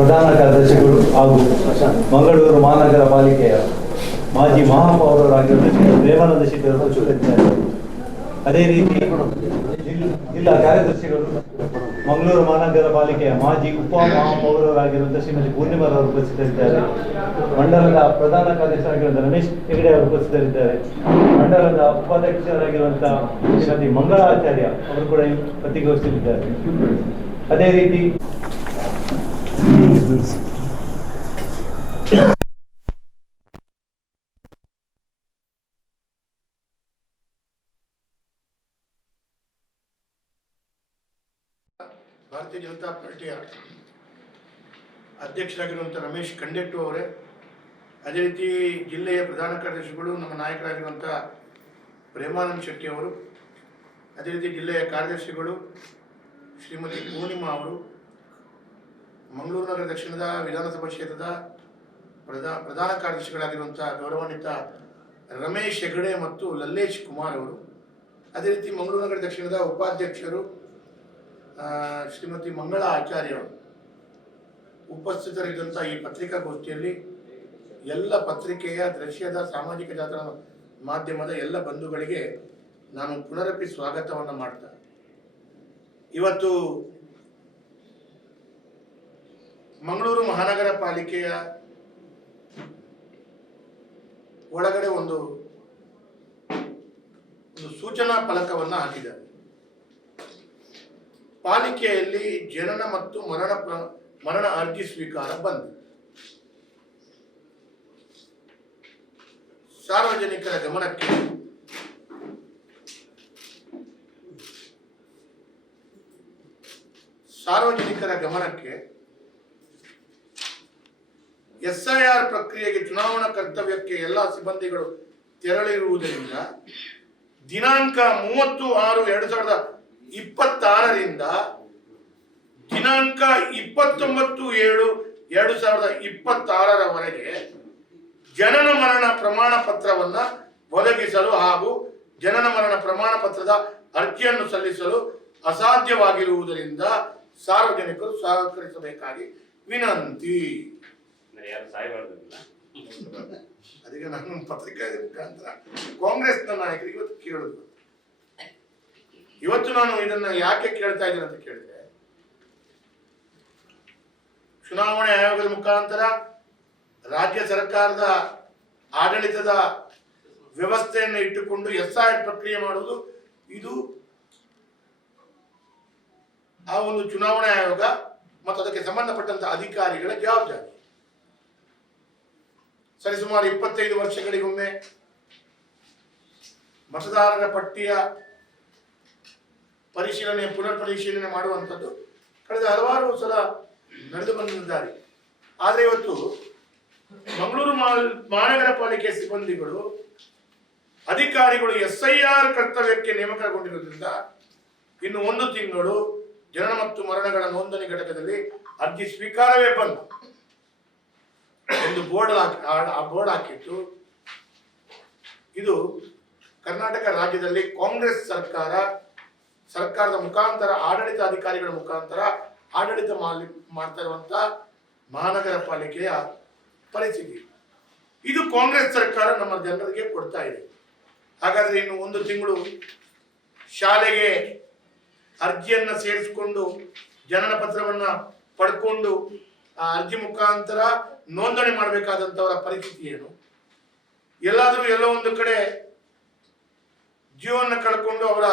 ಪ್ರಧಾನ ಕಾರ್ಯದರ್ಶಿಗಳು ಹಾಗೂ ಮಂಗಳೂರು ಮಹಾನಗರ ಪಾಲಿಕೆಯ ಮಾಜಿ ಮಹಾಪೌರರಾಗಿರುವ ಪ್ರೇಮಾನಂದ ಶೆಟ್ಟಿ ಅವರು ಉಪಸ್ಥಿತರಿದ್ದಾರೆ. ಅದೇ ರೀತಿ ಜಿಲ್ಲಾ ಕಾರ್ಯದರ್ಶಿಗಳು ಮಂಗಳೂರು ಮಹಾನಗರ ಪಾಲಿಕೆಯ ಮಾಜಿ ಉಪ ಮಹಾಪೌರರಾಗಿರುವಂತಹ ಶ್ರೀಮತಿ ಪೂರ್ಣಿಮಾರವರು ಉಪಸ್ಥಿತರಿದ್ದಾರೆ. ಮಂಡಲದ ಪ್ರಧಾನ ಕಾರ್ಯದರ್ಶಿಯಾಗಿರುವಂತಹ ರಮೇಶ್ ಹೆಗಡೆ ಅವರು ಉಪಸ್ಥಿತರಿದ್ದಾರೆ. ಮಂಡಲದ ಉಪಾಧ್ಯಕ್ಷರಾಗಿರುವಂತಹ ಶ್ರೀಮತಿ ಮಂಗಳಾಚಾರ್ಯ ಅವರು ಕೂಡ ಪತ್ರಿಕಾಗೋಷ್ಠಿಯಲ್ಲಿದ್ದಾರೆ. ಅದೇ ರೀತಿ ಭಾರತೀಯ ಜನತಾ ಪಾರ್ಟಿಯ ಅಧ್ಯಕ್ಷರಾಗಿರುವಂಥ ರಮೇಶ್ ಕಂಡೆಟ್ಟು ಅವರೇ, ಅದೇ ರೀತಿ ಜಿಲ್ಲೆಯ ಪ್ರಧಾನ ಕಾರ್ಯದರ್ಶಿಗಳು ನಮ್ಮ ನಾಯಕರಾಗಿರುವಂಥ ಪ್ರೇಮಾನಂದ ಶೆಟ್ಟಿ ಅವರು, ಅದೇ ರೀತಿ ಜಿಲ್ಲೆಯ ಕಾರ್ಯದರ್ಶಿಗಳು ಶ್ರೀಮತಿ ಪೂರ್ಣಿಮಾ ಅವರು, ಮಂಗಳೂರು ನಗರ ದಕ್ಷಿಣದ ವಿಧಾನಸಭಾ ಕ್ಷೇತ್ರದ ಪ್ರಧಾನ ಕಾರ್ಯದರ್ಶಿಗಳಾಗಿರುವಂಥ ಗೌರವಾನ್ವಿತ ರಮೇಶ್ ಹೆಗಡೆ ಮತ್ತು ಲಲ್ಲೇಶ್ ಕುಮಾರ್ ಅವರು, ಅದೇ ರೀತಿ ಮಂಗಳೂರು ನಗರ ದಕ್ಷಿಣದ ಉಪಾಧ್ಯಕ್ಷರು ಶ್ರೀಮತಿ ಮಂಗಳ ಆಚಾರ್ಯ ಅವರು ಉಪಸ್ಥಿತರಿದ್ದಂಥ ಈ ಪತ್ರಿಕಾಗೋಷ್ಠಿಯಲ್ಲಿ ಎಲ್ಲ ಪತ್ರಿಕೆಯ, ದೃಶ್ಯದ, ಸಾಮಾಜಿಕ ಜಾಲತಾಣ ಮಾಧ್ಯಮದ ಎಲ್ಲ ಬಂಧುಗಳಿಗೆ ನಾನು ಪುನರಪಿ ಸ್ವಾಗತವನ್ನು ಮಾಡ್ತಾ, ಇವತ್ತು ಮಂಗಳೂರು ಮಹಾನಗರ ಪಾಲಿಕೆಯ ಒಳಗಡೆ ಒಂದು ಸೂಚನಾ ಫಲಕವನ್ನು ಹಾಕಿದ್ದಾರೆ. ಪಾಲಿಕೆಯಲ್ಲಿ ಜನನ ಮತ್ತು ಮರಣ ಅರ್ಜಿ ಸ್ವೀಕಾರ ಬಂದ್. ಸಾರ್ವಜನಿಕರ ಗಮನಕ್ಕೆ SIR ಪ್ರಕ್ರಿಯೆಗೆ ಚುನಾವಣಾ ಕರ್ತವ್ಯಕ್ಕೆ ಎಲ್ಲಾ ಸಿಬ್ಬಂದಿಗಳು ತೆರಳಿರುವುದರಿಂದ ದಿನಾಂಕ 30/6/2026ರಿಂದ ದಿನಾಂಕ 29/7/2026ರವರೆಗೆ ಜನನ ಮರಣ ಪ್ರಮಾಣ ಪತ್ರವನ್ನು ಒದಗಿಸಲು ಹಾಗೂ ಜನನ ಮರಣ ಪ್ರಮಾಣ ಪತ್ರದ ಅರ್ಜಿಯನ್ನು ಸಲ್ಲಿಸಲು ಅಸಾಧ್ಯವಾಗಿರುವುದರಿಂದ ಸಾರ್ವಜನಿಕರು ಸಹಕರಿಸಬೇಕಾಗಿ ವಿನಂತಿ. ಅದಕ್ಕೆ ನಾನು ಪತ್ರಿಕಾ ಮುಖಾಂತರ ಕಾಂಗ್ರೆಸ್ನ ನಾಯಕರಿಗೆ ಇವತ್ತು ಕೇಳುದು, ಇವತ್ತು ನಾನು ಇದನ್ನ ಯಾಕೆ ಕೇಳ್ತಾ ಇದ್ದೇನೆ ಅಂತ ಕೇಳಿದ್ರೆ, ಚುನಾವಣೆ ಆಯೋಗದ ಮುಖಾಂತರ ರಾಜ್ಯ ಸರ್ಕಾರದ ಆಡಳಿತದ ವ್ಯವಸ್ಥೆಯನ್ನು ಇಟ್ಟುಕೊಂಡು SIR ಪ್ರಕ್ರಿಯೆ ಮಾಡುವುದು ಇದು ಆ ಒಂದು ಚುನಾವಣಾ ಆಯೋಗ ಮತ್ತು ಅದಕ್ಕೆ ಸಂಬಂಧಪಟ್ಟಂತ ಅಧಿಕಾರಿಗಳ ಜವಾಬ್ದಾರಿ. ಸರಿಸುಮಾರು 25 ವರ್ಷಗಳಿಗೊಮ್ಮೆ ಮತದಾರರ ಪಟ್ಟಿಯ ಪುನರ್ ಪರಿಶೀಲನೆ ಮಾಡುವಂಥದ್ದು ಕಳೆದ ಹಲವಾರು ಸಲ ನಡೆದು ಬಂದಿದ್ದಾರೆ. ಆದರೆ ಇವತ್ತು ಮಂಗಳೂರು ಮಹಾನಗರ ಪಾಲಿಕೆ ಸಿಬ್ಬಂದಿಗಳು, ಅಧಿಕಾರಿಗಳು SIR ಕರ್ತವ್ಯಕ್ಕೆ ನೇಮಕಗೊಂಡಿರುವುದರಿಂದ ಇನ್ನು 1 ತಿಂಗಳು ಜನನ ಮತ್ತು ಮರಣಗಳ ನೋಂದಣಿ ಘಟಕದಲ್ಲಿ ಅರ್ಜಿ ಸ್ವೀಕಾರವೇ ಬಂದ ಎಂದು ಬೋರ್ಡ್ ಹಾಕಿತ್ತು. ಇದು ಕರ್ನಾಟಕ ರಾಜ್ಯದಲ್ಲಿ ಕಾಂಗ್ರೆಸ್ ಸರ್ಕಾರದ ಮುಖಾಂತರ ಆಡಳಿತ ಅಧಿಕಾರಿಗಳ ಮುಖಾಂತರ ಆಡಳಿತ ಮಾಡ್ತಾ ಇರುವಂತ ಮಹಾನಗರ ಪಾಲಿಕೆಯ ಪರಿಸ್ಥಿತಿ. ಇದು ಕಾಂಗ್ರೆಸ್ ಸರ್ಕಾರ ನಮ್ಮ ಜನರಿಗೆ ಕೊಡ್ತಾ ಇದೆ. ಹಾಗಾದ್ರೆ ಇನ್ನು 1 ತಿಂಗಳು ಶಾಲೆಗೆ ಅರ್ಜಿಯನ್ನ ಸೇರಿಸಿಕೊಂಡು ಜನನ ಪತ್ರವನ್ನ ಪಡ್ಕೊಂಡು ಆ ಅರ್ಜಿ ಮುಖಾಂತರ ನೋಂದಣಿ ಮಾಡಬೇಕಾದಂತವರ ಪರಿಸ್ಥಿತಿ ಏನು? ಎಲ್ಲಾದರೂ ಎಲ್ಲೋ ಒಂದು ಕಡೆ ಜೀವನ ಕಳ್ಕೊಂಡು ಅವರ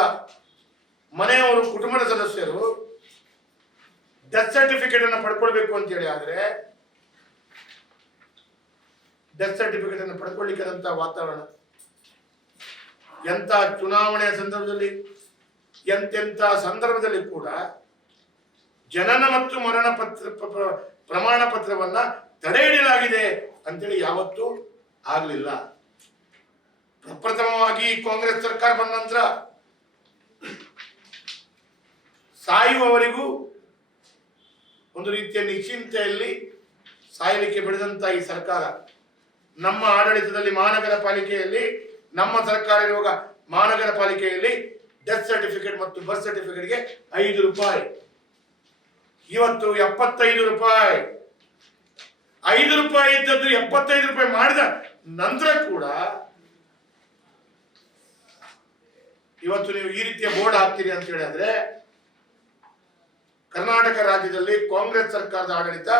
ಮನೆಯವರು, ಕುಟುಂಬದ ಸದಸ್ಯರು ಡೆತ್ ಸರ್ಟಿಫಿಕೇಟ್ ಅನ್ನು ಪಡ್ಕೊಳ್ಬೇಕು ಅಂತೇಳಿ ಆದ್ರೆ ಡೆತ್ ಸರ್ಟಿಫಿಕೇಟ್ ಅನ್ನು ಪಡ್ಕೊಳ್ಳಿಕ್ಕಂತ ವಾತಾವರಣ, ಎಂತ ಚುನಾವಣೆಯ ಸಂದರ್ಭದಲ್ಲಿ, ಎಂತೆಂಥ ಸಂದರ್ಭದಲ್ಲಿ ಕೂಡ ಜನನ ಮತ್ತು ಮರಣ ಪ್ರಮಾಣ ಪತ್ರವನ್ನ ತಡೆ ಹಿಡಿಯಲಾಗಿದೆ ಅಂತೇಳಿ ಯಾವತ್ತೂ ಆಗಲಿಲ್ಲ. ಪ್ರಪ್ರಥಮವಾಗಿ ಕಾಂಗ್ರೆಸ್ ಸರ್ಕಾರ ಬಂದ ನಂತರ ಸಾಯುವವರಿಗೂ ಒಂದು ರೀತಿಯ ನಿಶ್ಚಿಂತೆಯಲ್ಲಿ ಸಾಯಲಿಕ್ಕೆ ಬಿಡದಂತ ಈ ಸರ್ಕಾರ, ನಮ್ಮ ಆಡಳಿತದಲ್ಲಿ ಮಹಾನಗರ ಪಾಲಿಕೆಯಲ್ಲಿ, ನಮ್ಮ ಸರ್ಕಾರ ಇರುವಾಗ ಮಹಾನಗರ ಪಾಲಿಕೆಯಲ್ಲಿ ಡೆತ್ ಸರ್ಟಿಫಿಕೇಟ್ ಮತ್ತು ಬರ್ತ್ ಸರ್ಟಿಫಿಕೇಟ್ಗೆ 5 ರೂಪಾಯಿ, ಇವತ್ತು 75 ರೂಪಾಯಿ. ರೂಪಾಯಿ ಇದ್ದದ್ದು 75 ರೂಪಾಯಿ ಮಾಡಿದ ನಂತರ ಕೂಡ ಇವತ್ತು ನೀವು ಈ ರೀತಿಯ ಬೋರ್ಡ್ ಹಾಕ್ತೀರಿ ಅಂತ ಹೇಳಿದ್ರೆ ಕರ್ನಾಟಕ ರಾಜ್ಯದಲ್ಲಿ ಕಾಂಗ್ರೆಸ್ ಸರ್ಕಾರದ ಆಡಳಿತ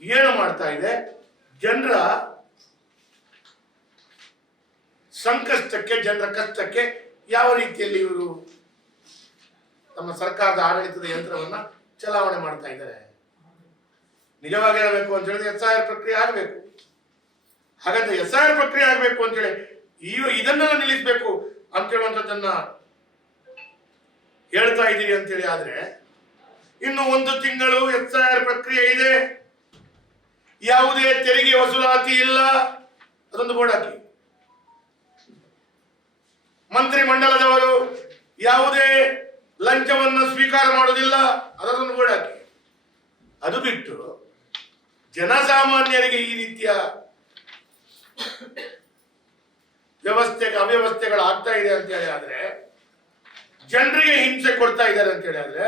ಏನು ಮಾಡ್ತಾ ಇದೆ? ಜನರ ಸಂಕಷ್ಟಕ್ಕೆ, ಜನರ ಕಷ್ಟಕ್ಕೆ ಯಾವ ರೀತಿಯಲ್ಲಿ ಇವರು ತಮ್ಮ ಸರ್ಕಾರದ ಆಡಳಿತದ ಯಂತ್ರವನ್ನ ಚಲಾವಣೆ ಮಾಡ್ತಾ ಇದ್ದಾರೆ. ನಿಜವಾಗಿ ಹೇಳಬೇಕು ಅಂತ ಹೇಳಿದ್ರೆ SIR ಪ್ರಕ್ರಿಯೆ ಆಗಬೇಕು. ಹಾಗಾದ್ರೆ SIR ಪ್ರಕ್ರಿಯೆ ಆಗಬೇಕು ಅಂತ ಹೇಳಿ ಇದನ್ನೆಲ್ಲ ನಿಲ್ಲಿಸಬೇಕು ಅಂತ ಹೇಳುವಂಥದ್ದನ್ನ ಹೇಳ್ತಾ ಇದ್ದೀರಿ ಅಂತೇಳಿ ಆದ್ರೆ ಇನ್ನು 1 ತಿಂಗಳು SIR ಪ್ರಕ್ರಿಯೆ ಇದೆ, ಯಾವುದೇ ತೆರಿಗೆ ವಸೂಲಾತಿ ಇಲ್ಲ, ಅದೊಂದು ಬೋರ್ಡ್ ಹಾಕಿ. ಮಂತ್ರಿ ಮಂಡಲದವರು ಯಾವುದೇ ಲಂಚವನ್ನು ಸ್ವೀಕಾರ ಮಾಡೋದಿಲ್ಲ, ಅದರೊಂದು ಬೋರ್ಡ್ ಹಾಕಿ. ಅದು ಬಿಟ್ಟು ಜನಸಾಮಾನ್ಯರಿಗೆ ಈ ರೀತಿಯ ಅವ್ಯವಸ್ಥೆಗಳು ಆಗ್ತಾ ಇದೆ ಅಂತ ಹೇಳಿ ಆದ್ರೆ, ಜನರಿಗೆ ಹಿಂಸೆ ಕೊಡ್ತಾ ಇದ್ದಾರೆ ಅಂತ ಹೇಳಿ ಆದ್ರೆ,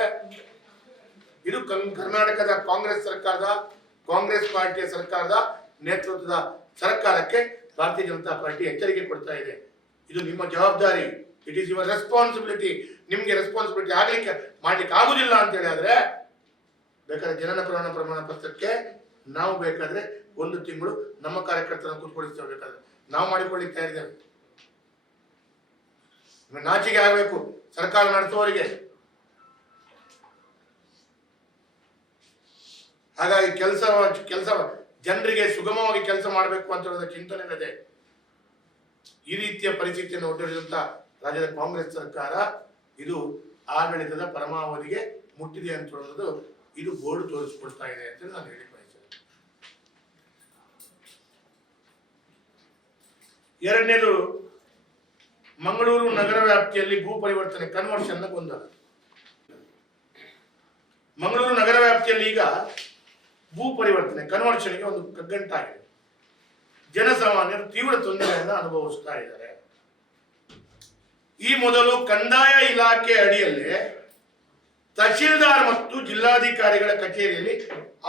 ಇದು ಕರ್ನಾಟಕದ ಕಾಂಗ್ರೆಸ್ ಸರ್ಕಾರದ, ಕಾಂಗ್ರೆಸ್ ಪಾರ್ಟಿಯ ಸರ್ಕಾರದ ನೇತೃತ್ವದ ಸರ್ಕಾರಕ್ಕೆ ಭಾರತೀಯ ಜನತಾ ಪಾರ್ಟಿ ಎಚ್ಚರಿಕೆ ಕೊಡ್ತಾ ಇದೆ. ಇದು ನಿಮ್ಮ ಜವಾಬ್ದಾರಿ, ಇಟ್ ಈಸ್ ಯುವರ್ ರೆಸ್ಪಾನ್ಸಿಬಿಲಿಟಿ. ನಿಮ್ಗೆ ರೆಸ್ಪಾನ್ಸಿಬಿಲಿಟಿ ಮಾಡ್ಲಿಕ್ಕೆ ಆಗುದಿಲ್ಲ ಅಂತ ಹೇಳಿ ಆದ್ರೆ ಬೇಕಾದ್ರೆ ಜನನ ಪ್ರಮಾಣ ಪತ್ರಕ್ಕೆ ನಾವು ಬೇಕಾದ್ರೆ 1 ತಿಂಗಳು ನಮ್ಮ ಕಾರ್ಯಕರ್ತರನ್ನು ಕೂತ್ಕೊಳಿಸ್ತೇವೆ, ಬೇಕಾದ್ರೆ ನಾವು ಮಾಡಿಕೊಳ್ಳಿಕ್ಕೆ ತಯಾರಿದ್ದೇವೆ. ನಾಚಿಕೆ ಆಗಬೇಕು ಸರ್ಕಾರ ನಡೆಸುವವರಿಗೆ. ಹಾಗಾಗಿ ಕೆಲಸ ಜನರಿಗೆ ಸುಗಮವಾಗಿ ಕೆಲಸ ಮಾಡಬೇಕು ಅಂತ ಹೇಳೋದ ಚಿಂತನೆ ಇದೆ. ಈ ರೀತಿಯ ಪರಿಸ್ಥಿತಿಯನ್ನು ಒಡ್ಡಿರುವಂತ ರಾಜ್ಯದ ಕಾಂಗ್ರೆಸ್ ಸರ್ಕಾರ ಇದು ಆಡಳಿತದ ಪರಮಾವಧಿಗೆ ಮುಟ್ಟಿದೆ ಅಂತ ಹೇಳೋದು ಇದು ಬೋರ್ಡ್ ತೋರಿಸ್ಕೊಡ್ತಾ ಇದೆ ಅಂತ ನಾನು ಹೇಳಿ ಬಯಸ್ತೇನೆ. ಎರಡನೇದು, ಮಂಗಳೂರು ನಗರ ವ್ಯಾಪ್ತಿಯಲ್ಲಿ ಭೂ ಪರಿವರ್ತನೆ ಕನ್ವರ್ಷನ್ ಗೊಂದಲ. ಮಂಗಳೂರು ನಗರ ವ್ಯಾಪ್ತಿಯಲ್ಲಿ ಈಗ ಭೂ ಪರಿವರ್ತನೆ ಕನ್ವರ್ಷನ್ಗೆ ಒಂದು ಕಗ್ಗಂಟಾಗಿದೆ. ಜನಸಾಮಾನ್ಯರು ತೀವ್ರ ತೊಂದರೆಯನ್ನು ಅನುಭವಿಸ್ತಾ ಇದ್ದಾರೆ. ಈ ಮೊದಲು ಕಂದಾಯ ಇಲಾಖೆ ಅಡಿಯಲ್ಲಿ ತಹಶೀಲ್ದಾರ್ ಮತ್ತು ಜಿಲ್ಲಾಧಿಕಾರಿಗಳ ಕಚೇರಿಯಲ್ಲಿ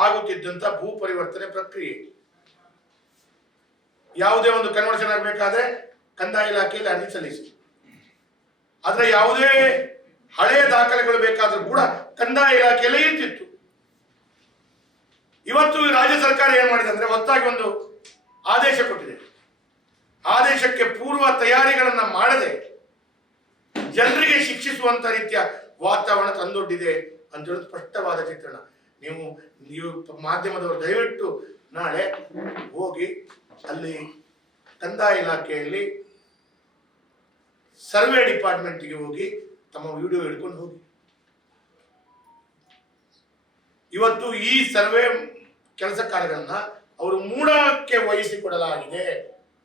ಆಗುತ್ತಿದ್ದಂತ ಭೂ ಪರಿವರ್ತನೆ ಪ್ರಕ್ರಿಯೆ, ಯಾವುದೇ ಒಂದು ಕನ್ವರ್ಷನ್ ಆಗಬೇಕಾದ್ರೆ ಕಂದಾಯ ಇಲಾಖೆಯಲ್ಲಿ ಅರ್ಜಿ ಸಲ್ಲಿಸಿ, ಆದ್ರೆ ಯಾವುದೇ ಹಳೆಯ ದಾಖಲೆಗಳು ಬೇಕಾದ್ರೂ ಕೂಡ ಕಂದಾಯ ಇಲಾಖೆಯಲ್ಲೇ ಇರ್ತಿತ್ತು. ಇವತ್ತು ರಾಜ್ಯ ಸರ್ಕಾರ ಏನ್ ಮಾಡಿದೆ ಅಂದ್ರೆ ಹೊಸದಾಗಿ ಒಂದು ಆದೇಶ ಕೊಟ್ಟಿದೆ. ಆದೇಶಕ್ಕೆ ಪೂರ್ವ ತಯಾರಿಗಳನ್ನ ಮಾಡದೆ ಜನರಿಗೆ ಶಿಕ್ಷಿಸುವಂತ ರೀತಿಯ ವಾತಾವರಣ ತಂದೊಡ್ಡಿದೆ ಅಂತ ಹೇಳಿ ಸ್ಪಷ್ಟವಾದ ಚಿತ್ರಣ. ನೀವು ಮಾಧ್ಯಮದವರು ದಯವಿಟ್ಟು ನಾಳೆ ಹೋಗಿ ಅಲ್ಲಿ ಕಂದಾಯ ಇಲಾಖೆಯಲ್ಲಿ ಸರ್ವೆ ಡಿಪಾರ್ಟ್ಮೆಂಟ್ಗೆ ಹೋಗಿ ತಮ್ಮ ವಿಡಿಯೋ ಹಿಡ್ಕೊಂಡು ಹೋಗಿ. ಇವತ್ತು ಈ ಸರ್ವೆ ಕೆಲಸ ಕಾರ್ಯಗಳನ್ನ ಅವರು ಮೂಢಕ್ಕೆ ವಹಿಸಿಕೊಡಲಾಗಿದೆ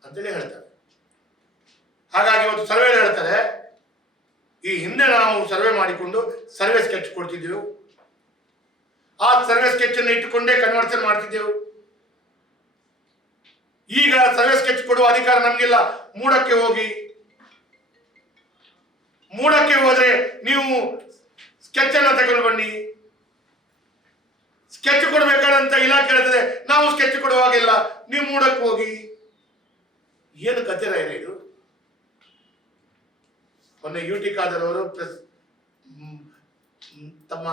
ಅಂತೇಳಿ ಹೇಳ್ತಾರೆ. ಹಾಗಾಗಿ ಇವತ್ತು ಸರ್ವೆ ಹೇಳ್ತಾರೆ, ಈ ಹಿಂದೆ ನಾವು ಸರ್ವೆ ಮಾಡಿಕೊಂಡು ಸರ್ವೆ ಸ್ಕೆಚ್ ಕೊಡ್ತಿದ್ದೆವು, ಆ ಸರ್ವೆ ಸ್ಕೆಚ್ ಅನ್ನು ಇಟ್ಟುಕೊಂಡೇ ಕನ್ವರ್ಷನ್ ಮಾಡ್ತಿದ್ದೆವು. ಈಗ ಸರ್ವೆ ಸ್ಕೆಚ್ ಕೊಡುವ ಅಧಿಕಾರ ನಮ್ಗಿಲ್ಲ, ಮೂಢಕ್ಕೆ ಹೋಗಿ. ಮೂಢಕ್ಕೆ ಹೋದ್ರೆ ನೀವು ಸ್ಕೆಚ್ ಅನ್ನ ತಗೊಂಡು ಬನ್ನಿ. ಸ್ಕೆಚ್ ಕೊಡ್ಬೇಕಾದಂತ ಇಲಾಖೆ ಹೇಳ್ತದೆ, ನಾವು ಸ್ಕೆಚ್ ಕೊಡುವಾಗಿಲ್ಲ, ನೀವು ಮೂಢಕ್ಕೆ ಹೋಗಿ. ಏನು ಕಥೆ ಇದೆ ಇದು? ಮೊನ್ನೆ UT ಖಾದರ್ ಅವರು ತಮ್ಮ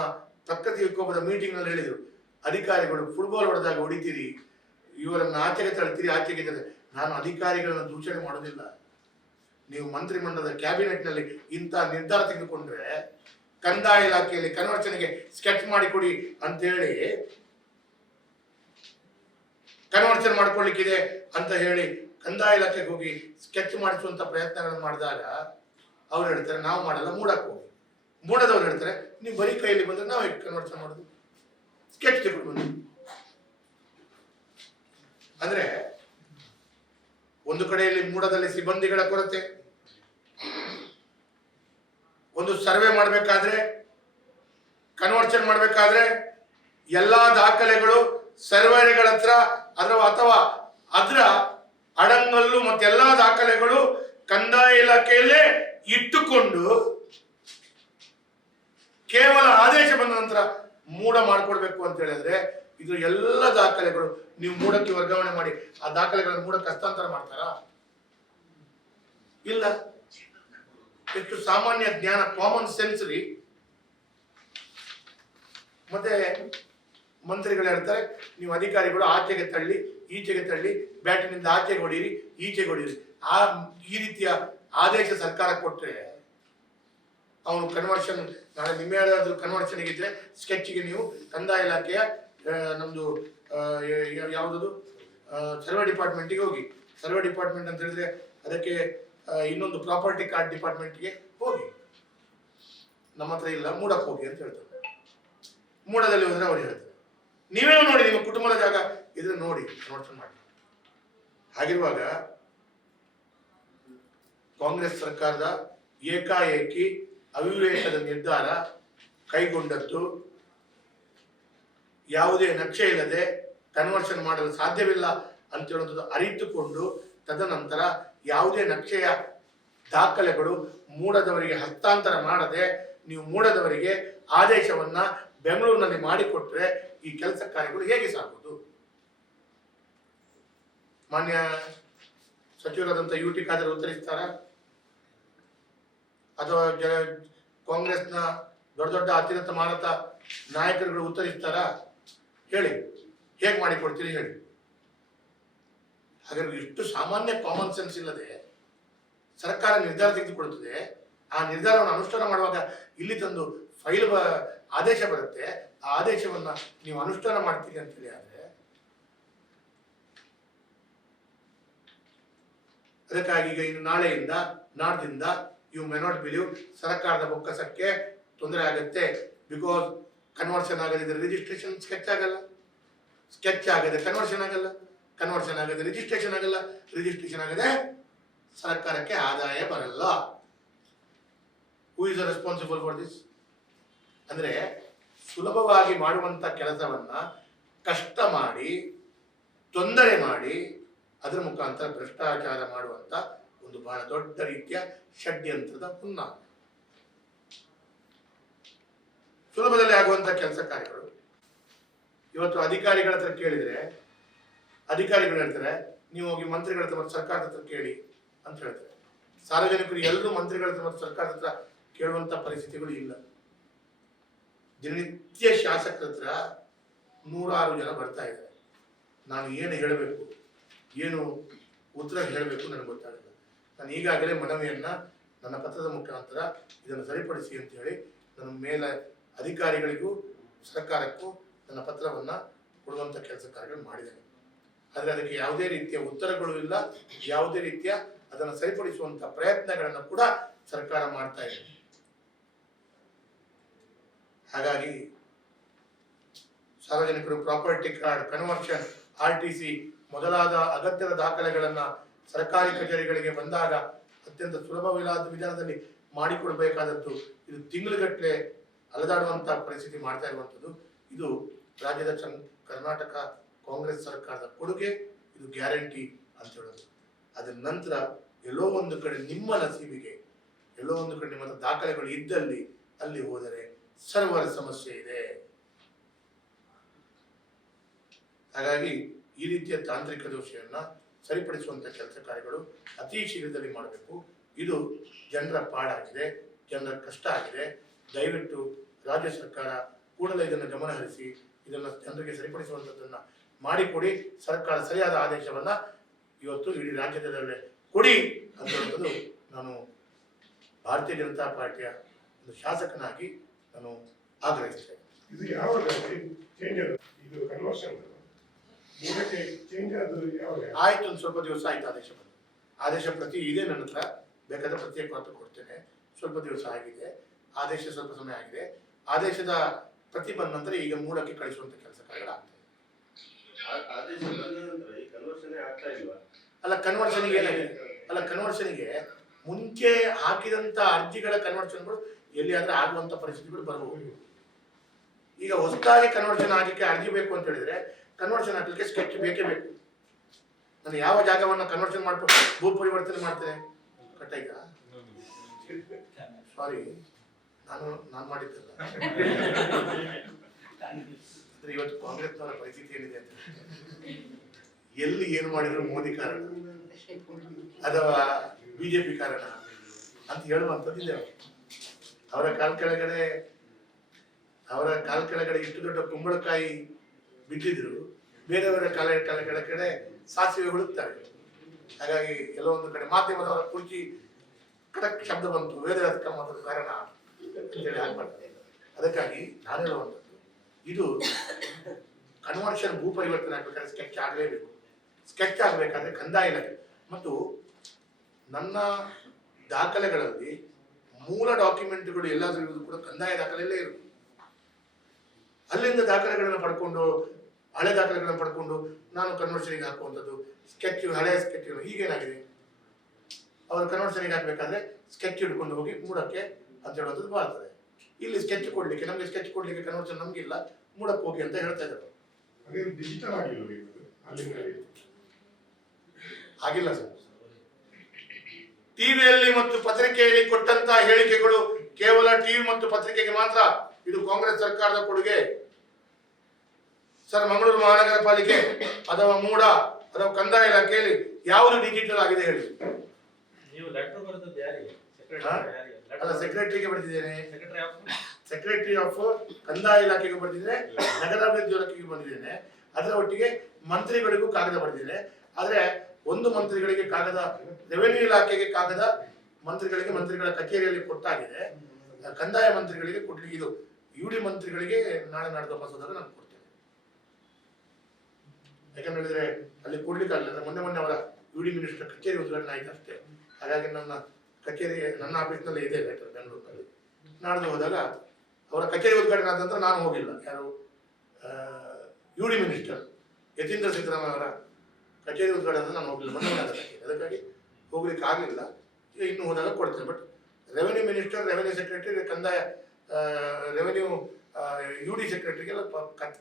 ಪ್ರಕೃತಿ ವಿಕೋಪದ ಮೀಟಿಂಗ್ ನಲ್ಲಿ ಹೇಳಿದ್ರು, ಅಧಿಕಾರಿಗಳು ಫುಟ್ಬಾಲ್ ಹೊಡೆದಾಗ ಹೊಡಿತೀರಿ, ಇವರನ್ನು ಆಚೆಗೆ ತಳ್ತೀರಿ, ಆಚೆಗೆ ನಾನು ಅಧಿಕಾರಿಗಳನ್ನ ದೂಷಣೆ ಮಾಡೋದಿಲ್ಲ. ನೀವು ಮಂತ್ರಿ ಮಂಡಲದ ಕ್ಯಾಬಿನೆಟ್ ನಲ್ಲಿ ಇಂಥ ನಿರ್ಧಾರ ತೆಗೆದುಕೊಂಡ್ರೆ ಕಂದಾಯ ಇಲಾಖೆಯಲ್ಲಿ ಕನ್ವರ್ಷನ್ಗೆ ಸ್ಕೆಚ್ ಮಾಡಿಕೊಡಿ ಅಂತ ಹೇಳಿ, ಕನ್ವರ್ಷನ್ ಮಾಡ್ಕೊಳ್ಳಿಕ್ಕಿದೆ ಅಂತ ಹೇಳಿ ಕಂದಾಯ ಇಲಾಖೆಗೆ ಹೋಗಿ ಸ್ಕೆಚ್ ಮಾಡಿಸುವಂತ ಪ್ರಯತ್ನಗಳನ್ನು ಮಾಡಿದಾಗ ಅವ್ರು ಹೇಳ್ತಾರೆ ನಾವು ಮಾಡಲ್ಲ, ಮೂಡಕ್ಕೆ ಹೋಗಿ. ಮೂಡದವ್ರು ಹೇಳ್ತಾರೆ ನೀವು ಬರೀ ಕೈಯಲ್ಲಿ ಬಂದ್ರೆ ನಾವು ಹೇಗೆ ಕನ್ವರ್ಷನ್ ಮಾಡೋದು, ಸ್ಕೆಚ್ ತಗೊಂಡು ಬಂದು. ಅಂದ್ರೆ ಒಂದು ಕಡೆಯಲ್ಲಿ ಮೂಡದಲ್ಲಿ ಸಿಬ್ಬಂದಿಗಳ ಕೊರತೆ, ಒಂದು ಸರ್ವೆ ಮಾಡಬೇಕಾದ್ರೆ, ಕನ್ವರ್ಷನ್ ಮಾಡಬೇಕಾದ್ರೆ ಎಲ್ಲಾ ದಾಖಲೆಗಳು ಸರ್ವೇಗಳ ಹತ್ರ ಅಥವಾ ಅದರ ಅಡಂಗಲ್ಲು ಮತ್ತೆಲ್ಲಾ ದಾಖಲೆಗಳು ಕಂದಾಯ ಇಲಾಖೆಯಲ್ಲೇ ಇಟ್ಟುಕೊಂಡು ಕೇವಲ ಆದೇಶ ಬಂದ ನಂತರ ಮೂಢ ಮಾಡ್ಕೊಡ್ಬೇಕು ಅಂತ ಹೇಳಿದ್ರೆ ಇದ್ರ ಎಲ್ಲ ದಾಖಲೆಗಳು ನೀವು ಮೂಡಕ್ಕೆ ವರ್ಗಾವಣೆ ಮಾಡಿ ಆ ದಾಖಲೆಗಳನ್ನು ಮೂಡಕ್ಕೆ ಹಸ್ತಾಂತರ ಮಾಡ್ತಾರಾ? ಇಲ್ಲ. ಎಷ್ಟು ಸಾಮಾನ್ಯ ಜ್ಞಾನ, ಕಾಮನ್ ಸೆನ್ಸ್ ರೀ. ಮತ್ತೆ ಮಂತ್ರಿಗಳು ಹೇಳ್ತಾರೆ ನೀವು ಅಧಿಕಾರಿಗಳು ಆಚೆಗೆ ತಳ್ಳಿ ಈಚೆಗೆ ತಳ್ಳಿ, ಬ್ಯಾಟಿನಿಂದ ಆಚೆಗೆ ಹೊಡೀರಿ ಈಚೆಗೆ ಹೊಡೀರಿ. ಈ ರೀತಿಯ ಆದೇಶ ಸರ್ಕಾರ ಕೊಟ್ಟರೆ ಅವನು ಕನ್ವರ್ಷನ್, ನಾಳೆ ನಿಮ್ಮೆ ಕನ್ವರ್ಷನ್ಗೆ ಇದ್ರೆ ಸ್ಕೆಚ್ಗೆ ನೀವು ಕಂದಾಯ ಇಲಾಖೆಯ ನಮ್ದು ಯಾವುದದು ಸರ್ವೆ ಡಿಪಾರ್ಟ್ಮೆಂಟಿಗೆ ಹೋಗಿ, ಸರ್ವೆ ಡಿಪಾರ್ಟ್ಮೆಂಟ್ ಅಂತ ಹೇಳಿದ್ರೆ ಅದಕ್ಕೆ ಇನ್ನೊಂದು ಪ್ರಾಪರ್ಟಿ ಕಾರ್ಡ್ ಡಿಪಾರ್ಟ್ಮೆಂಟ್ಗೆ ಹೋಗಿ, ನಮ್ಮ ಹತ್ರ ಇಲ್ಲ ಮೂಡಕ್ಕೆ ಹೋಗಿ ಅಂತ ಹೇಳ್ತಾರೆ. ಮೂಡದಲ್ಲಿ ಹೋದ್ರೆ ಅವ್ರು ಹೇಳ್ತಾರೆ ನೀವೇ ನೋಡಿ ನಿಮ್ಮ ಕುಟುಂಬದ ಜಾಗ ಇದ್ರೆ ನೋಡಿ ಕನ್ವರ್ಷನ್ ಮಾಡಿ. ಹಾಗಿರುವಾಗ ಕಾಂಗ್ರೆಸ್ ಸರ್ಕಾರದ ಏಕಾಏಕಿ ಅವಿವೇಕದ ನಿರ್ಧಾರ ಕೈಗೊಂಡದ್ದು, ಯಾವುದೇ ನಕ್ಷೆ ಇಲ್ಲದೆ ಕನ್ವರ್ಷನ್ ಮಾಡಲು ಸಾಧ್ಯವಿಲ್ಲ ಅಂತ ಹೇಳುವಂಥದ್ದು ಅರಿತುಕೊಂಡು ತದನಂತರ ಯಾವುದೇ ನಕ್ಷೆಯ ದಾಖಲೆಗಳು ಮೂಡದವರಿಗೆ ಹಸ್ತಾಂತರ ಮಾಡದೆ ನೀವು ಮೂಡದವರಿಗೆ ಆದೇಶವನ್ನ ಬೆಂಗಳೂರಿನಲ್ಲಿ ಮಾಡಿಕೊಟ್ರೆ ಈ ಕೆಲಸ ಕಾರ್ಯಗಳು ಹೇಗೆ ಸಾಗುವುದು? ಮಾನ್ಯ ಸಚಿವರಾದಂಥ UT ಖಾದರ್ ಉತ್ತರಿಸ್ತಾರ ಅಥವಾ ಕಾಂಗ್ರೆಸ್ನ ದೊಡ್ಡ ದೊಡ್ಡ ಅತ್ಯುನ್ನತ ಮಾನತ ನಾಯಕರುಗಳು ಉತ್ತರಿಸ್ತಾರ? ಹೇಳಿ, ಹೇಗೆ ಮಾಡಿಕೊಡ್ತೀರಿ ಹೇಳಿ. ಹಾಗಾದ್ರೆ ಇಷ್ಟು ಸಾಮಾನ್ಯ ಕಾಮನ್ ಸೆನ್ಸ್ ಇಲ್ಲದೆ ಸರ್ಕಾರ ನಿರ್ಧಾರ ತೆಗೆದುಕೊಳ್ಳುತ್ತದೆ. ಆ ನಿರ್ಧಾರವನ್ನು ಅನುಷ್ಠಾನ ಮಾಡುವಾಗ ಇಲ್ಲಿ ತಂದು ಫೈಲ್ ಆದೇಶ ಬರುತ್ತೆ, ಆ ಆದೇಶವನ್ನ ನೀವು ಅನುಷ್ಠಾನ ಮಾಡ್ತೀರಿ ಅಂತೇಳಿ ಆದ್ರೆ ಅದಕ್ಕಾಗಿ ಈಗ ಇನ್ನು ನಾಳೆಯಿಂದ ನಾಡ್ದಿಂದ ಯು ಮೆ ನಾಟ್ ಬಿಲೀವ್ ಸರ್ಕಾರದ ಬೊಕ್ಕಸಕ್ಕೆ ತೊಂದರೆ ಆಗುತ್ತೆ. ಬಿಕಾಸ್ ಕನ್ವರ್ಷನ್ ಆಗದಿದ್ರೆ ರಿಜಿಸ್ಟ್ರೇಷನ್ ಸ್ಕೆಚ್ ಆಗಲ್ಲ, ಸ್ಕೆಚ್ ಆಗದೆ ಕನ್ವರ್ಷನ್ ಆಗಲ್ಲ, ಕನ್ವರ್ಷನ್ ಆಗದೆ ರಿಜಿಸ್ಟ್ರೇಷನ್ ಆಗಲ್ಲ, ರಿಜಿಸ್ಟ್ರೇಷನ್ ಆಗದೆ ಸರ್ಕಾರಕ್ಕೆ ಆದಾಯ ಬರಲ್ಲ. Who is responsible for this? ಅಂದ್ರೆ ಸುಲಭವಾಗಿ ಮಾಡುವಂತ ಕೆಲಸವನ್ನ ಕಷ್ಟ ಮಾಡಿ, ತೊಂದರೆ ಮಾಡಿ, ಅದರ ಮುಖಾಂತರ ಭ್ರಷ್ಟಾಚಾರ ಮಾಡುವಂತ ಒಂದು ಬಹಳ ದೊಡ್ಡ ರೀತಿಯ ಷಡ್ಯಂತ್ರದ ಹುನ್ನಾರ. ಸುಲಭದಲ್ಲಿ ಆಗುವಂತ ಕೆಲಸ ಕಾರ್ಯಗಳು. ಇವತ್ತು ಅಧಿಕಾರಿಗಳ ಹತ್ರ ಕೇಳಿದ್ರೆ ಅಧಿಕಾರಿಗಳು ಹೇಳ್ತಾರೆ ನೀವು ಹೋಗಿ ಮಂತ್ರಿಗಳ ಹತ್ರ ಮತ್ತು ಸರ್ಕಾರದ ಹತ್ರ ಕೇಳಿ ಅಂತ ಹೇಳ್ತಾರೆ. ಸಾರ್ವಜನಿಕರು ಎಲ್ಲರೂ ಮಂತ್ರಿಗಳ ಹತ್ರ ಮತ್ತು ಸರ್ಕಾರದ ಹತ್ರ ಕೇಳುವಂತ ಪರಿಸ್ಥಿತಿಗಳು ಇಲ್ಲ. ದಿನನಿತ್ಯ ಶಾಸಕರ ಹತ್ರ 106 ಜನ ಬರ್ತಾ ಇದ್ದಾರೆ. ನಾನು ಏನು ಹೇಳಬೇಕು, ಏನು ಉತ್ತರ ಹೇಳಬೇಕು ನನಗೆ ಗೊತ್ತಾಗಲ್ಲ. ನಾನು ಈಗಾಗಲೇ ಮನವಿಯನ್ನ ನನ್ನ ಪತ್ರದ ಮುಖಾಂತರ ಇದನ್ನು ಸರಿಪಡಿಸಿ ಅಂತ ಹೇಳಿ ನನ್ನ ಮೇಲೆ ಅಧಿಕಾರಿಗಳಿಗೂ ಸರ್ಕಾರಕ್ಕೂ ನನ್ನ ಪತ್ರವನ್ನ ಕೊಡುವಂತ ಕೆಲಸ ಕಾರ್ಯಗಳು ಮಾಡಿದ್ದೇನೆ. ಆದರೆ ಅದಕ್ಕೆ ಯಾವುದೇ ರೀತಿಯ ಉತ್ತರಗಳು ಇಲ್ಲ, ಯಾವುದೇ ರೀತಿಯ ಅದನ್ನು ಸರಿಪಡಿಸುವಂತ ಪ್ರಯತ್ನಗಳನ್ನು ಕೂಡ ಸರ್ಕಾರ ಮಾಡ್ತಾ ಇದೆ. ಹಾಗಾಗಿ ಸಾರ್ವಜನಿಕರು ಪ್ರಾಪರ್ಟಿ ಕಾರ್ಡ್, ಕನ್ವರ್ಷನ್, RTC ಮೊದಲಾದ ಅಗತ್ಯದ ದಾಖಲೆಗಳನ್ನ ಸರ್ಕಾರಿ ಕಚೇರಿಗಳಿಗೆ ಬಂದಾಗ ಅತ್ಯಂತ ಸುಲಭವಿಲ್ಲದ ವಿಧಾನದಲ್ಲಿ ಮಾಡಿಕೊಡ್ಬೇಕಾದದ್ದು ಇದು ತಿಂಗಳುಗಟ್ಟಲೆ ಅಲೆದಾಡುವಂತ ಪರಿಸ್ಥಿತಿ ಮಾಡ್ತಾ ಇರುವಂಥದ್ದು. ಇದು ರಾಜ್ಯದ ಕರ್ನಾಟಕ ಕಾಂಗ್ರೆಸ್ ಸರ್ಕಾರದ ಕೊಡುಗೆ, ಇದು ಗ್ಯಾರಂಟಿ ಅಂತ ಹೇಳೋದು. ಅದರ ನಂತರ ಎಲ್ಲೋ ಒಂದು ಕಡೆ ನಿಮ್ಮ ನಸೀಬಿಗೆ, ಎಲ್ಲೋ ಒಂದು ಕಡೆ ನಿಮ್ಮ ದಾಖಲೆಗಳು ಇದ್ದಲ್ಲಿ ಅಲ್ಲಿ ಹೋದರೆ ಸರ್ವರ್ ಸಮಸ್ಯೆ ಇದೆ. ಹಾಗಾಗಿ ಈ ರೀತಿಯ ತಾಂತ್ರಿಕ ದೋಷವನ್ನ ಸರಿಪಡಿಸುವಂತ ಕೆಲಸ ಕಾರ್ಯಗಳು ಅತಿ ಶೀಘ್ರದಲ್ಲಿ ಮಾಡಬೇಕು. ಇದು ಜನರ ಪಾಡಾಗಿದೆ, ಜನರ ಕಷ್ಟ ಆಗಿದೆ. ದಯವಿಟ್ಟು ರಾಜ್ಯ ಸರ್ಕಾರ ಕೂಡಲೇ ಇದನ್ನು ಗಮನ ಹರಿಸಿ ಇದನ್ನು ಜನರಿಗೆ ಸರಿಪಡಿಸುವಂಥದ್ದನ್ನ ಮಾಡಿಕೊಡಿ. ಸರ್ಕಾರ ಸರಿಯಾದ ಆದೇಶವನ್ನ ಇವತ್ತು ಇಡೀ ರಾಜ್ಯದಲ್ಲೇ ಕೊಡಿ ಅಂತ ಹೇಳುವುದು ನಾನು ಭಾರತೀಯ ಜನತಾ ಪಾರ್ಟಿಯ ಒಂದು ಶಾಸಕನಾಗಿ ನಾನು ಆಗ್ರಹಿಸ್ತೇನೆ. ಇದು ಯಾವಾಗ ಚೇಂಜ್ ಇದು ಕನ್ವರ್ಷನ್ ಚೇಂಜ್ ಆದರೂ ಯಾವಾಗ ಆಯ್ತು? ಒಂದು ಸ್ವಲ್ಪ ದಿವಸ ಆಯ್ತು ಆದೇಶ ಬಂದು. ಆದೇಶ ಪ್ರತಿ ಇದೆ ನನ್ನ ಹತ್ರ, ಬೇಕಾದ್ರೆ ಪ್ರತ್ಯೇಕ ಕಾಪಿ ಕೊಡ್ತೇನೆ. ಸ್ವಲ್ಪ ದಿವಸ ಆಗಿದೆ, ಆದೇಶ ಸ್ವಲ್ಪ ಸಮಯ ಆಗಿದೆ. ಆದೇಶದ ಪ್ರತಿ ಬಂದ ನಂತರ ಈಗ ಮೂಲಕ್ಕೆ ಕಳಿಸುವಂತ ಕೆಲಸ ಕಾರ್ಯಗಳಾಗ್ತದೆ. ಅಲ್ಲ ಕನ್ವರ್ಷನ್ಗೆ ಏನಾಗಿದೆ? ಅಲ್ಲ ಕನ್ವರ್ಷನ್ಗೆ ಮುಂಚೆ ಹಾಕಿದಂತ ಅರ್ಜಿಗಳ ಕನ್ವರ್ಷನ್ಗಳು ಎಲ್ಲಿಯಾದ್ರೆ ಆಗುವಂತ ಪರಿಸ್ಥಿತಿಗಳು ಬರಬಹುದು. ಈಗ ಹೊಸದಾಗಿ ಕನ್ವರ್ಷನ್ ಆಗಲಿಕ್ಕೆ ಅರ್ಜಿ ಬೇಕು ಅಂತ ಹೇಳಿದ್ರೆ ಕನ್ವರ್ಷನ್ ಹಾಕಲಿಕ್ಕೆ ಸ್ಕೆಚ್ ಬೇಕೇ ಬೇಕು. ನಾನು ಯಾವ ಜಾಗವನ್ನ ಕನ್ವರ್ಷನ್ ಮಾಡ್ಕೊಂಡು ಭೂ ಪರಿವರ್ತನೆ ಮಾಡ್ತೇನೆ ಕಟ್ಟಾಯ್ತಾ? ಸಾರಿ, ನಾನು ಮಾಡಿದ್ದಲ್ಲ. ಅಂದ್ರೆ ಇವತ್ತು ಕಾಂಗ್ರೆಸ್ನವರ ಪರಿಸ್ಥಿತಿ ಏನಿದೆ ಅಂತ ಎಲ್ಲಿ ಏನು ಮಾಡಿದ್ರು ಮೋದಿ ಕಾರಣ ಅಥವಾ ಬಿಜೆಪಿ ಕಾರಣ ಅಂತ ಹೇಳುವಂಥದ್ದಿದೆ. ಅವರ ಕಾಲ್ ಕೆಳಗಡೆ ಇಷ್ಟು ದೊಡ್ಡ ಕುಂಬಳಕಾಯಿ ಬಿದ್ದಿದ್ರು ಬೇರೆಯವರ ಕೆಳಗಡೆ ಸಾಸಿವೆ ಹುಡುಕ್ತಾರೆ. ಹಾಗಾಗಿ ಎಲ್ಲೋ ಒಂದು ಕಡೆ ಮಾಧ್ಯಮದವರ ಕುರ್ಚಿ ಖಡಕ್ ಶಬ್ದ ಬಂತು, ವೇದವ್ಯಾಸ ಮಾತ್ರ ಕಾರಣ ಅಂತೇಳಿ ಹಾಕ್ಬಾರ್ದು. ಅದಕ್ಕಾಗಿ ನಾನು ಹೇಳುವಂಥದ್ದು, ಇದು ಕನ್ವರ್ಷನ್ ಭೂ ಪರಿವರ್ತನೆ ಆಗ್ಬೇಕಾದ್ರೆ ಸ್ಕೆಚ್ ಆಗಲೇಬೇಕು. ಸ್ಕೆಚ್ ಆಗಬೇಕಾದ್ರೆ ಕಂದಾಯ ಇಲಾಖೆ ಮತ್ತು ನನ್ನ ದಾಖಲೆಗಳಲ್ಲಿ ಮೂಲ ಡಾಕ್ಯುಮೆಂಟ್ಗಳು ಎಲ್ಲಾದರೂ ಇರುವುದು ಕೂಡ ಕಂದಾಯ ದಾಖಲೆಯಲ್ಲೇ ಇರುವುದು. ಅಲ್ಲಿಂದ ದಾಖಲೆಗಳನ್ನು ಪಡ್ಕೊಂಡು ಹಳೆ ದಾಖಲೆಗಳನ್ನು ಪಡ್ಕೊಂಡು ನಾನು ಕನ್ವರ್ಷನ್ಗೆ ಹಾಕುವಂಥದ್ದು ಸ್ಕೆಚ್, ಹಳೆಯ ಸ್ಕೆಚ್ಗಳು ಈಗೇನಾಗಿದೆ, ಅವರು ಕನ್ವರ್ಷನ್ಗೆ ಹಾಕಬೇಕಾದ್ರೆ ಸ್ಕೆಚ್ ಹಿಡ್ಕೊಂಡು ಹೋಗಿ ಮೂಡಕ್ಕೆ ಅಂತ ಹೇಳುವಂಥದ್ದು ಬರ್ತದೆ. ಇಲ್ಲಿ ಸ್ಕೆಚ್ ಕೊಡ್ಲಿಕ್ಕೆ ನಮಗೆ ಸ್ಕೆಚ್ ಕೊಡ್ಲಿಕ್ಕೆ ಕನ್ವರ್ಷನ್ ನಮಗಿಲ್ಲ, ಮೂಡಕ್ಕೆ ಹೋಗಿ ಅಂತ ಹೇಳ್ತಾ ಇದ್ದಾರೆ. ಆಗಿಲ್ಲ ಸರ್. ಟಿವಿಯಲ್ಲಿ ಮತ್ತು ಪತ್ರಿಕೆಯಲ್ಲಿ ಕೊಟ್ಟಂತಹ ಹೇಳಿಕೆಗಳು ಕೇವಲ ಟಿವಿ ಮತ್ತು ಪತ್ರಿಕೆಗೆ ಮಾತ್ರ. ಇದು ಕಾಂಗ್ರೆಸ್ ಸರ್ಕಾರದ ಕೊಡುಗೆ ಸರ್. ಮಂಗಳೂರು ಮಹಾನಗರ ಪಾಲಿಕೆ ಅಥವಾ ಮೂಡ ಅಥವಾ ಕಂದಾಯ ಇಲಾಖೆಯಲ್ಲಿ ಯಾವುದು ಡಿಜಿಟಲ್ ಆಗಿದೆ ಹೇಳಿ. ಅಲ್ಲ, ಸೆಕ್ರೆಟರಿಗೆ ಬರೆದಿದ್ದೇನೆ, ಸೆಕ್ರೆಟರಿ ಆಫ್ ಕಂದಾಯ ಇಲಾಖೆಗೆ ಬರೆದಿದ್ದೇನೆ, ನಗರಾಭಿವೃದ್ಧಿ ಇಲಾಖೆಗೆ ಬಂದಿದ್ದೇನೆ, ಅದರ ಒಟ್ಟಿಗೆ ಮಂತ್ರಿಗಳಿಗೂ ಕಾಗದ ಬರೆದಿದ್ದೇನೆ. ಆದ್ರೆ ಒಂದು ಮಂತ್ರಿಗಳಿಗೆ ಕಾಗದ, ರೆವೆನ್ಯೂ ಇಲಾಖೆಗೆ ಕಾಗದ ಮಂತ್ರಿಗಳ ಕಚೇರಿಯಲ್ಲಿ ಕೊಟ್ಟಾಗಿದೆ. ಕಂದಾಯ ಮಂತ್ರಿಗಳಿಗೆ ಕೊಡ್ಲಿಕ್ಕೆ, ಇದು ಯುಡಿ ಮಂತ್ರಿಗಳಿಗೆ ನಾಳೆ ನಾಡ್ದು ವಾಪಸ್ ಹೋದಾಗ ನಾನು ಕೊಡ್ತೇನೆ. ಯಾಕಂತ ಹೇಳಿದ್ರೆ ಅಲ್ಲಿ ಕೊಡ್ಲಿಕ್ಕೆ ಆಗಲಿಲ್ಲ. ಮೊನ್ನೆ ಅವರ ಯುಡಿ ಮಿನಿಸ್ಟರ್ ಕಚೇರಿ ಉದ್ಘಾಟನೆ ಆಯ್ತು ಅಷ್ಟೇ. ಹಾಗಾಗಿ ನನ್ನ ಕಚೇರಿ ನನ್ನ ಆಫೀಸ್ನಲ್ಲೇ ಇದೆ ಲೆಟರ್ ಬೆಂಗಳೂರಿನಲ್ಲಿ. ನಾಡ್ದು ಹೋದಾಗ ಅವರ ಕಚೇರಿ ಉದ್ಘಾಟನೆ ಆದ ನಂತರ ನಾನು ಹೋಗಿಲ್ಲ. ಯಾರು ಯುಡಿ ಮಿನಿಸ್ಟರ್ ಯತೀಂದ್ರ ಸಿದ್ದರಾಮಯ್ಯ ಅವರ ಕಚೇರಿ ಉದ್ಘಾಟನೆ ನಾನು ಹೋಗಲಿಲ್ಲ, ಮೊನ್ನೆ ಅದಕ್ಕಾಗಿ ಹೋಗ್ಲಿಕ್ಕೆ ಆಗಲಿಲ್ಲ. ಇನ್ನು ಹೋದಾಗ ಕೊಡ್ತೇನೆ. But revenue minister, revenue secretary, ಕಂದಾಯ ರೆವೆನ್ಯೂ ಯುಡಿ ಸೆಕ್ರೆಟರಿಗೆಲ್ಲ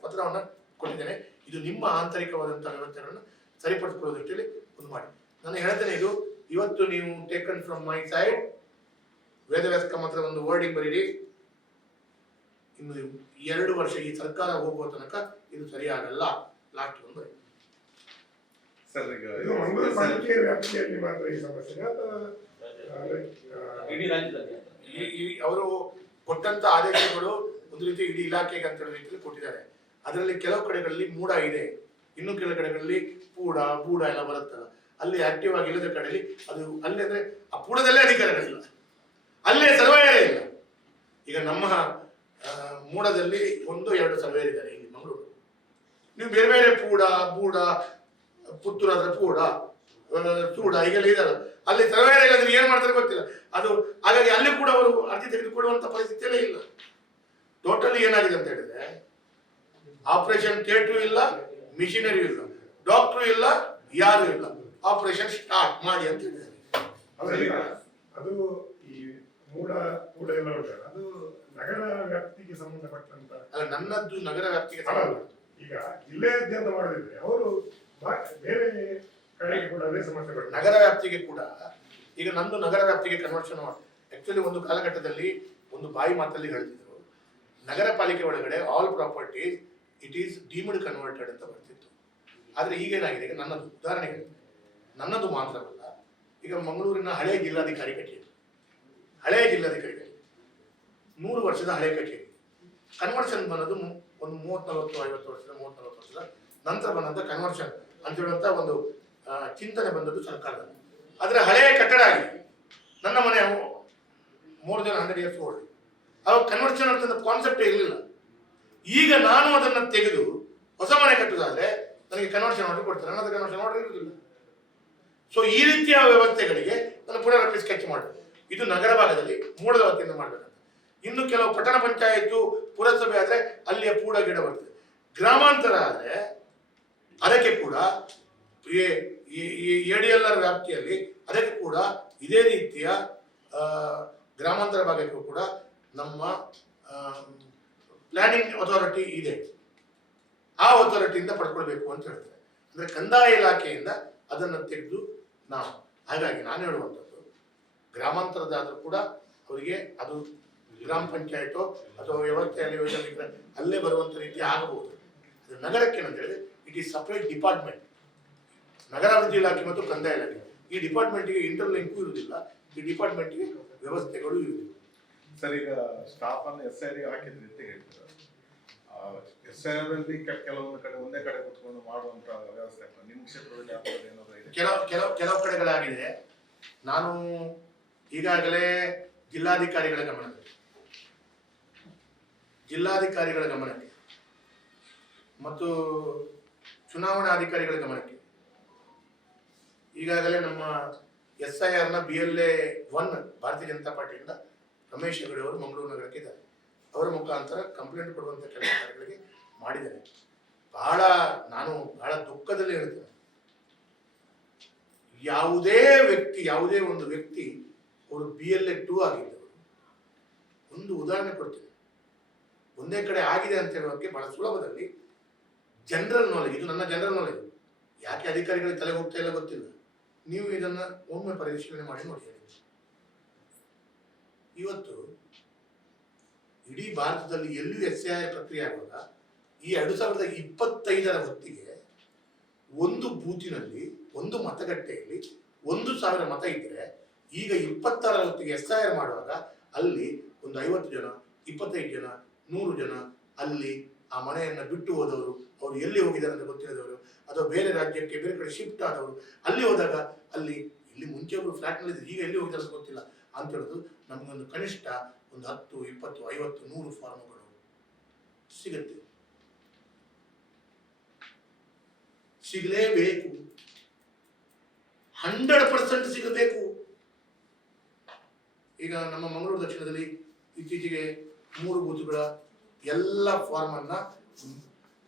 ಪತ್ರವನ್ನು ಕೊಟ್ಟಿದ್ದೇನೆ. ಇದು ನಿಮ್ಮ ಆಂತರಿಕವಾದಂತಹ ವ್ಯವಸ್ಥೆಗಳನ್ನು ಸರಿಪಡಿಸಿಕೊಳ್ಳೋ ದೃಷ್ಟಿಯಲ್ಲಿ ಒಂದು ಮಾಡಿ. ನಾನು ಹೇಳ್ತೇನೆ, ಇದು ಇವತ್ತು ನೀವು taken from my side Vedavyasa ಮಾತ್ರ ಒಂದು ವರ್ಡಿಂಗ್ ಬರೀರಿ. ಇನ್ನು 2 ವರ್ಷ ಈ ಸರ್ಕಾರ ಹೋಗುವ ತನಕ ಇದು ಸರಿಯಾಗಲ್ಲ. ಲಾಸ್ಟ್ ಒಂದು ಬರೀ ಅವರು ಕೊಟ್ಟಂತ ಆದೇಶಗಳು ಒಂದು ರೀತಿ ಇಡೀ ಇಲಾಖೆಗೆ ಅಂತ ರೀತಿಯಲ್ಲಿ ಕೊಟ್ಟಿದ್ದಾರೆ. ಅದರಲ್ಲಿ ಕೆಲವು ಕಡೆಗಳಲ್ಲಿ ಮೂಡ ಇದೆ, ಇನ್ನು ಕೆಲವು ಕಡೆಗಳಲ್ಲಿ ಪೂಡ ಬೂಡ ಎಲ್ಲ ಬರುತ್ತಲ್ಲ, ಅಲ್ಲಿ ಆಕ್ಟಿವ್ ಆಗಿ ಇಲ್ಲದ ಕಡೆಯಲ್ಲಿ ಅದು ಅಲ್ಲಿ ಅಂದ್ರೆ ಆ ಪೂಡದಲ್ಲೇ ಅಧಿಕಾರಿಗಳಿಲ್ಲ, ಅಲ್ಲೇ ಸರ್ವೇಯರೇ ಇಲ್ಲ. ಈಗ ನಮ್ಮ ಮೂಡದಲ್ಲಿ 1-2 ಸರ್ವೇಯರ್ ಇದ್ದಾರೆ ಇಲ್ಲಿ ಮಂಗಳೂರು. ನೀವು ಬೇರೆ ಬೇರೆ ಪೂಡ ಬೂಡ ಪುತ್ತೂರು ಆದ್ರೆ ಪೂಡ ಚೂಡ ಹೀಗೆಲ್ಲ ಇದಾರೆ, ಅಲ್ಲಿ ಸರ್ವೇಯರ್ ಇಲ್ಲದ್ರೆ ಏನ್ ಮಾಡ್ತಾರೆ ಗೊತ್ತಿಲ್ಲ ಅದು. ಹಾಗಾಗಿ ಅಲ್ಲಿ ಕೂಡ ಅವರು ಅರ್ಜಿ ತೆಗೆದುಕೊಳ್ಳುವಂತ ಪರಿಸ್ಥಿತಿಯಲ್ಲೇ ಇಲ್ಲ. ಟೋಟಲಿ ಏನಾಗಿದೆ ಅಂತ ಹೇಳಿದ್ರೆ, ಆಪರೇಷನ್ ಥಿಯೇಟರ್ ಇಲ್ಲ, ಮಿಷಿನರಿ ಇಲ್ಲ, ಡಾಕ್ಟರ್ ಇಲ್ಲ, ಯಾರು ಇಲ್ಲ, ಆಪರೇಷನ್ ಸ್ಟಾರ್ಟ್ ಮಾಡಿ ಅಂತ ಹೇಳಿದ್ದಾರೆ. ಅದು ಈ ಮೂಡ ಕೂಡ ಎಲ್ಲ ಉಂಟಲ್ಲ, ಅದು ನಗರ ವ್ಯಾಪ್ತಿಗೆ ಸಂಬಂಧಪಟ್ಟಂತ ಅಲ್ಲ, ನನ್ನದ್ದು ನಗರ ವ್ಯಾಪ್ತಿಗೆ ಈಗ ಜಿಲ್ಲೆಯಾದ್ಯಂತ ಮಾಡದಿದ್ರೆ ಅವರು ಬೇರೆ ಕಡೆಗೆ ಕೂಡ ಅದೇ ಸಮಸ್ಯೆ ಬರ್ತದೆ. ನಗರ ವ್ಯಾಪ್ತಿಗೆ ಕೂಡ ಈಗ ನಂದು ನಗರ ವ್ಯಾಪ್ತಿಗೆ ಕನ್ವರ್ಷನ್ ಮಾಡಿ. ಆಕ್ಚುಲಿ ಒಂದು ಕಾಲಘಟ್ಟದಲ್ಲಿ ಒಂದು ಬಾಯಿ ಮಾತಲ್ಲಿ ಹೇಳ್ತಿದ್ರು, ನಗರ ಪಾಲಿಕೆ ಒಳಗಡೆ all properties it is deemed converted ಅಂತ ಬರ್ತಿತ್ತು. ಆದ್ರೆ ಈಗೇನಾಗಿದೆ, ಈಗ ನನ್ನದು ಉದಾಹರಣೆಗೆ ನನ್ನದು ಮಾತ್ರವಲ್ಲ, ಈಗ ಮಂಗಳೂರಿನ ಹಳೆಯ ಜಿಲ್ಲಾಧಿಕಾರಿ ಕಚೇರಿ 100 ವರ್ಷದ ಹಳೆಯ ಕಚೇರಿ ಕನ್ವರ್ಷನ್ ಬಂದದ್ದು ಒಂದು 30-40-50 ವರ್ಷದ 30-40 ವರ್ಷದ ನಂತರ ಬಂದಂತ ಕನ್ವರ್ಷನ್ ಅಂತ ಹೇಳುವಂತ ಒಂದು ಚಿಂತನೆ ಬಂದದ್ದು ಸರ್ಕಾರದಲ್ಲಿ. ಆದ್ರೆ ಹಳೆಯ ಕಟ್ಟಡ ಆಗಿದೆ. ನನ್ನ ಮನೆ more than 100 years old. ಅವಾಗ ಕನ್ವರ್ಷನ್ ಅಂತ ಕಾನ್ಸೆಪ್ಟ್ ಇರಲಿಲ್ಲ. ಈಗ ನಾನು ಅದನ್ನು ತೆಗೆದು ಹೊಸ ಮನೆ ಕಟ್ಟುವುದಾದ್ರೆ ನನಗೆ ಕನ್ವರ್ಷನ್ ಆರ್ಡರ್ ಕೊಡ್ತಾರೆ, ನನ್ನ ಕನ್ವರ್ಷನ್ ಆರ್ಡರ್ ಇರುವುದಿಲ್ಲ. ಸೊ ಈ ರೀತಿಯ ವ್ಯವಸ್ಥೆಗಳಿಗೆ ನಾನು ಪುನರಾವರ್ತಿ ಸ್ಕೆಚ್ ಮಾಡಬೇಕು. ಇದು ನಗರ ಭಾಗದಲ್ಲಿ ಮೂಡದ ವತಿಯಿಂದ ಮಾಡಬೇಕಂತ. ಇನ್ನು ಕೆಲವು ಪಟ್ಟಣ ಪಂಚಾಯತ್ ಪುರಸಭೆ ಆದ್ರೆ ಅಲ್ಲಿಯ ಪೂಡ ಗಿಡ ಬರ್ತದೆ. ಗ್ರಾಮಾಂತರ ಆದ್ರೆ ಅದಕ್ಕೆ ಕೂಡ ADLR ವ್ಯಾಪ್ತಿಯಲ್ಲಿ ಅದಕ್ಕೆ ಕೂಡ ಇದೇ ರೀತಿಯ ಗ್ರಾಮಾಂತರ ಭಾಗಕ್ಕೂ ಕೂಡ ನಮ್ಮ ಪ್ಲಾನಿಂಗ್ ಅಥಾರಿಟಿ ಇದೆ. ಆ ಅಥಾರಿಟಿಯಿಂದ ಪಡ್ಕೊಳ್ಬೇಕು ಅಂತ ಹೇಳ್ತಾರೆ. ಅಂದ್ರೆ ಕಂದಾಯ ಇಲಾಖೆಯಿಂದ ಅದನ್ನು ತೆಗೆದು ನಾವು. ಹಾಗಾಗಿ ನಾನು ಹೇಳುವಂಥದ್ದು, ಗ್ರಾಮಾಂತರದಾದ್ರೂ ಕೂಡ ಅವರಿಗೆ ಅದು ಗ್ರಾಮ ಪಂಚಾಯತೋ ಅಥವಾ ವ್ಯವಸ್ಥೆಯಲ್ಲಿ ಅಲ್ಲೇ ಬರುವಂತ ರೀತಿ ಆಗಬಹುದು. ಅದು ನಗರಕ್ಕೆ ಏನಂತ ಹೇಳಿದ್ರೆ ಇಟ್ ಈಸ್ ಸಪರೇಟ್ ಡಿಪಾರ್ಟ್ಮೆಂಟ್. ನಗರಾಭಿವೃದ್ಧಿ ಇಲಾಖೆ ಮತ್ತು ಕಂದಾಯ ಇಲಾಖೆ ಈ ಡಿಪಾರ್ಟ್ಮೆಂಟ್ಗೆ ಇಂಟರ್ಲಿಂಕು ಇರುವುದಿಲ್ಲ, ಈ ಡಿಪಾರ್ಟ್ಮೆಂಟ್ಗೆ ವ್ಯವಸ್ಥೆಗಳು ಇರುವುದಿಲ್ಲ. ಸರ್, ಈಗ ಸ್ಟಾಫ್ ಅನ್ನು SIR ಹಾಕಿದ್ರಿ ಅಂತ ಹೇಳ್ತಾರೆ. SIR ಅಲ್ಲಿ ಕೆಲವೊಂದು ಕಡೆ ಒಂದೇ ಕಡೆ ಕುತ್ಕೊಂಡು ಮಾಡುವಂತ ವ್ಯವಸ್ಥೆ ನಿಮ್ಮ ಕ್ಷೇತ್ರದಲ್ಲಿ ಏನಾದ್ರು ಇದೆ? ಕೆಲವು ಕಡೆಗಳಾಗಿದೆ. ನಾನು ಈಗಾಗಲೇ ಜಿಲ್ಲಾಧಿಕಾರಿಗಳ ಗಮನಕ್ಕೆ ಮತ್ತು ಚುನಾವಣಾಧಿಕಾರಿಗಳ ಗಮನಕ್ಕೆ ಈಗಾಗಲೇ ನಮ್ಮ SIRನ BLA 1 ಭಾರತೀಯ ಜನತಾ ಪಾರ್ಟಿಯಿಂದ ರಮೇಶ್ ಹೆಗಡೆ ಅವರು ಮಂಗಳೂರು ನಗರಕ್ಕೆ ಇದ್ದಾರೆ. ಅವರ ಮುಖಾಂತರ ಕಂಪ್ಲೇಂಟ್ ಕೊಡುವಂಥ ಕೆಲಸ ಕಾರ್ಯಗಳಿಗೆ ಮಾಡಿದ್ದೇನೆ. ನಾನು ಬಹಳ ದುಃಖದಲ್ಲಿ ಹೇಳ್ತೇನೆ, ಯಾವುದೇ ಒಂದು ವ್ಯಕ್ತಿ ಅವರು BLA 2 ಆಗಿದ್ದವರು. ಒಂದು ಉದಾಹರಣೆ ಕೊಡ್ತೇನೆ. ಒಂದೇ ಕಡೆ ಆಗಿದೆ ಅಂತ ಹೇಳೋಕ್ಕೆ ಬಹಳ ಸುಲಭದಲ್ಲಿ ಜನರಲ್ ನಾಲೆಜ್, ಇದು ನನ್ನ ಜನರಲ್ ನಾಲೆಜ್, ಯಾಕೆ ಅಧಿಕಾರಿಗಳಿಗೆ ತಲೆ ಹೋಗ್ತಾ ಇಲ್ಲ ಗೊತ್ತಿಲ್ಲ. ನೀವು ಇದನ್ನ ಒಮ್ಮೆ ಪರಿಶೀಲನೆ ಮಾಡಿ ನೋಡಿ. ಇವತ್ತು ಇಡೀ ಭಾರತದಲ್ಲಿ ಎಲ್ಲಿಯೂ SIR ಪ್ರಕ್ರಿಯೆ ಆಗುವಾಗ ಈ 2025ರ ಹೊತ್ತಿಗೆ ಒಂದು ಬೂತಿನಲ್ಲಿ, ಒಂದು ಮತಗಟ್ಟೆಯಲ್ಲಿ 1,000 ಮತ ಇದ್ದರೆ, ಈಗ 26ರ ಹೊತ್ತಿಗೆ SIR ಮಾಡುವಾಗ ಅಲ್ಲಿ ಒಂದು 50 ಜನ, 25 ಜನ, 100 ಜನ ಅಲ್ಲಿ ಆ ಮನೆಯನ್ನ ಬಿಟ್ಟು ಹೋದವರು, ಅವರು ಎಲ್ಲಿ ಹೋಗಿದ್ದಾರೆ ಅಂತ ಗೊತ್ತಿಲ್ಲದವರು, ಅಥವಾ ಬೇರೆ ರಾಜ್ಯಕ್ಕೆ ಬೇರೆ ಕಡೆ ಶಿಫ್ಟ್ ಆದವರು, ಅಲ್ಲಿ ಹೋದಾಗ ಇಲ್ಲಿ ಮುಂಚೆ ಅವರು ಫ್ಲಾಟ್ನಲ್ಲಿ ಈಗ ಎಲ್ಲಿ ಹೋಗಿದ್ದಾರೆ ಅಂತ ಗೊತ್ತಿಲ್ಲ ಅಂತ ಹೇಳೋದು. ನಮಗೊಂದು ಕನಿಷ್ಠ ಒಂದು 10, 20, 50, 100 ಫಾರ್ಮ್ಗಳು ಸಿಗುತ್ತೆ, ಸಿಗಲೇಬೇಕು, 100% ಸಿಗಬೇಕು. ಈಗ ನಮ್ಮ ಮಂಗಳೂರು ದಕ್ಷಿಣದಲ್ಲಿ ಇತ್ತೀಚೆಗೆ 3 ಬೂತ್ಗಳ ಎಲ್ಲ ಫಾರ್ಮ್ ಅನ್ನ,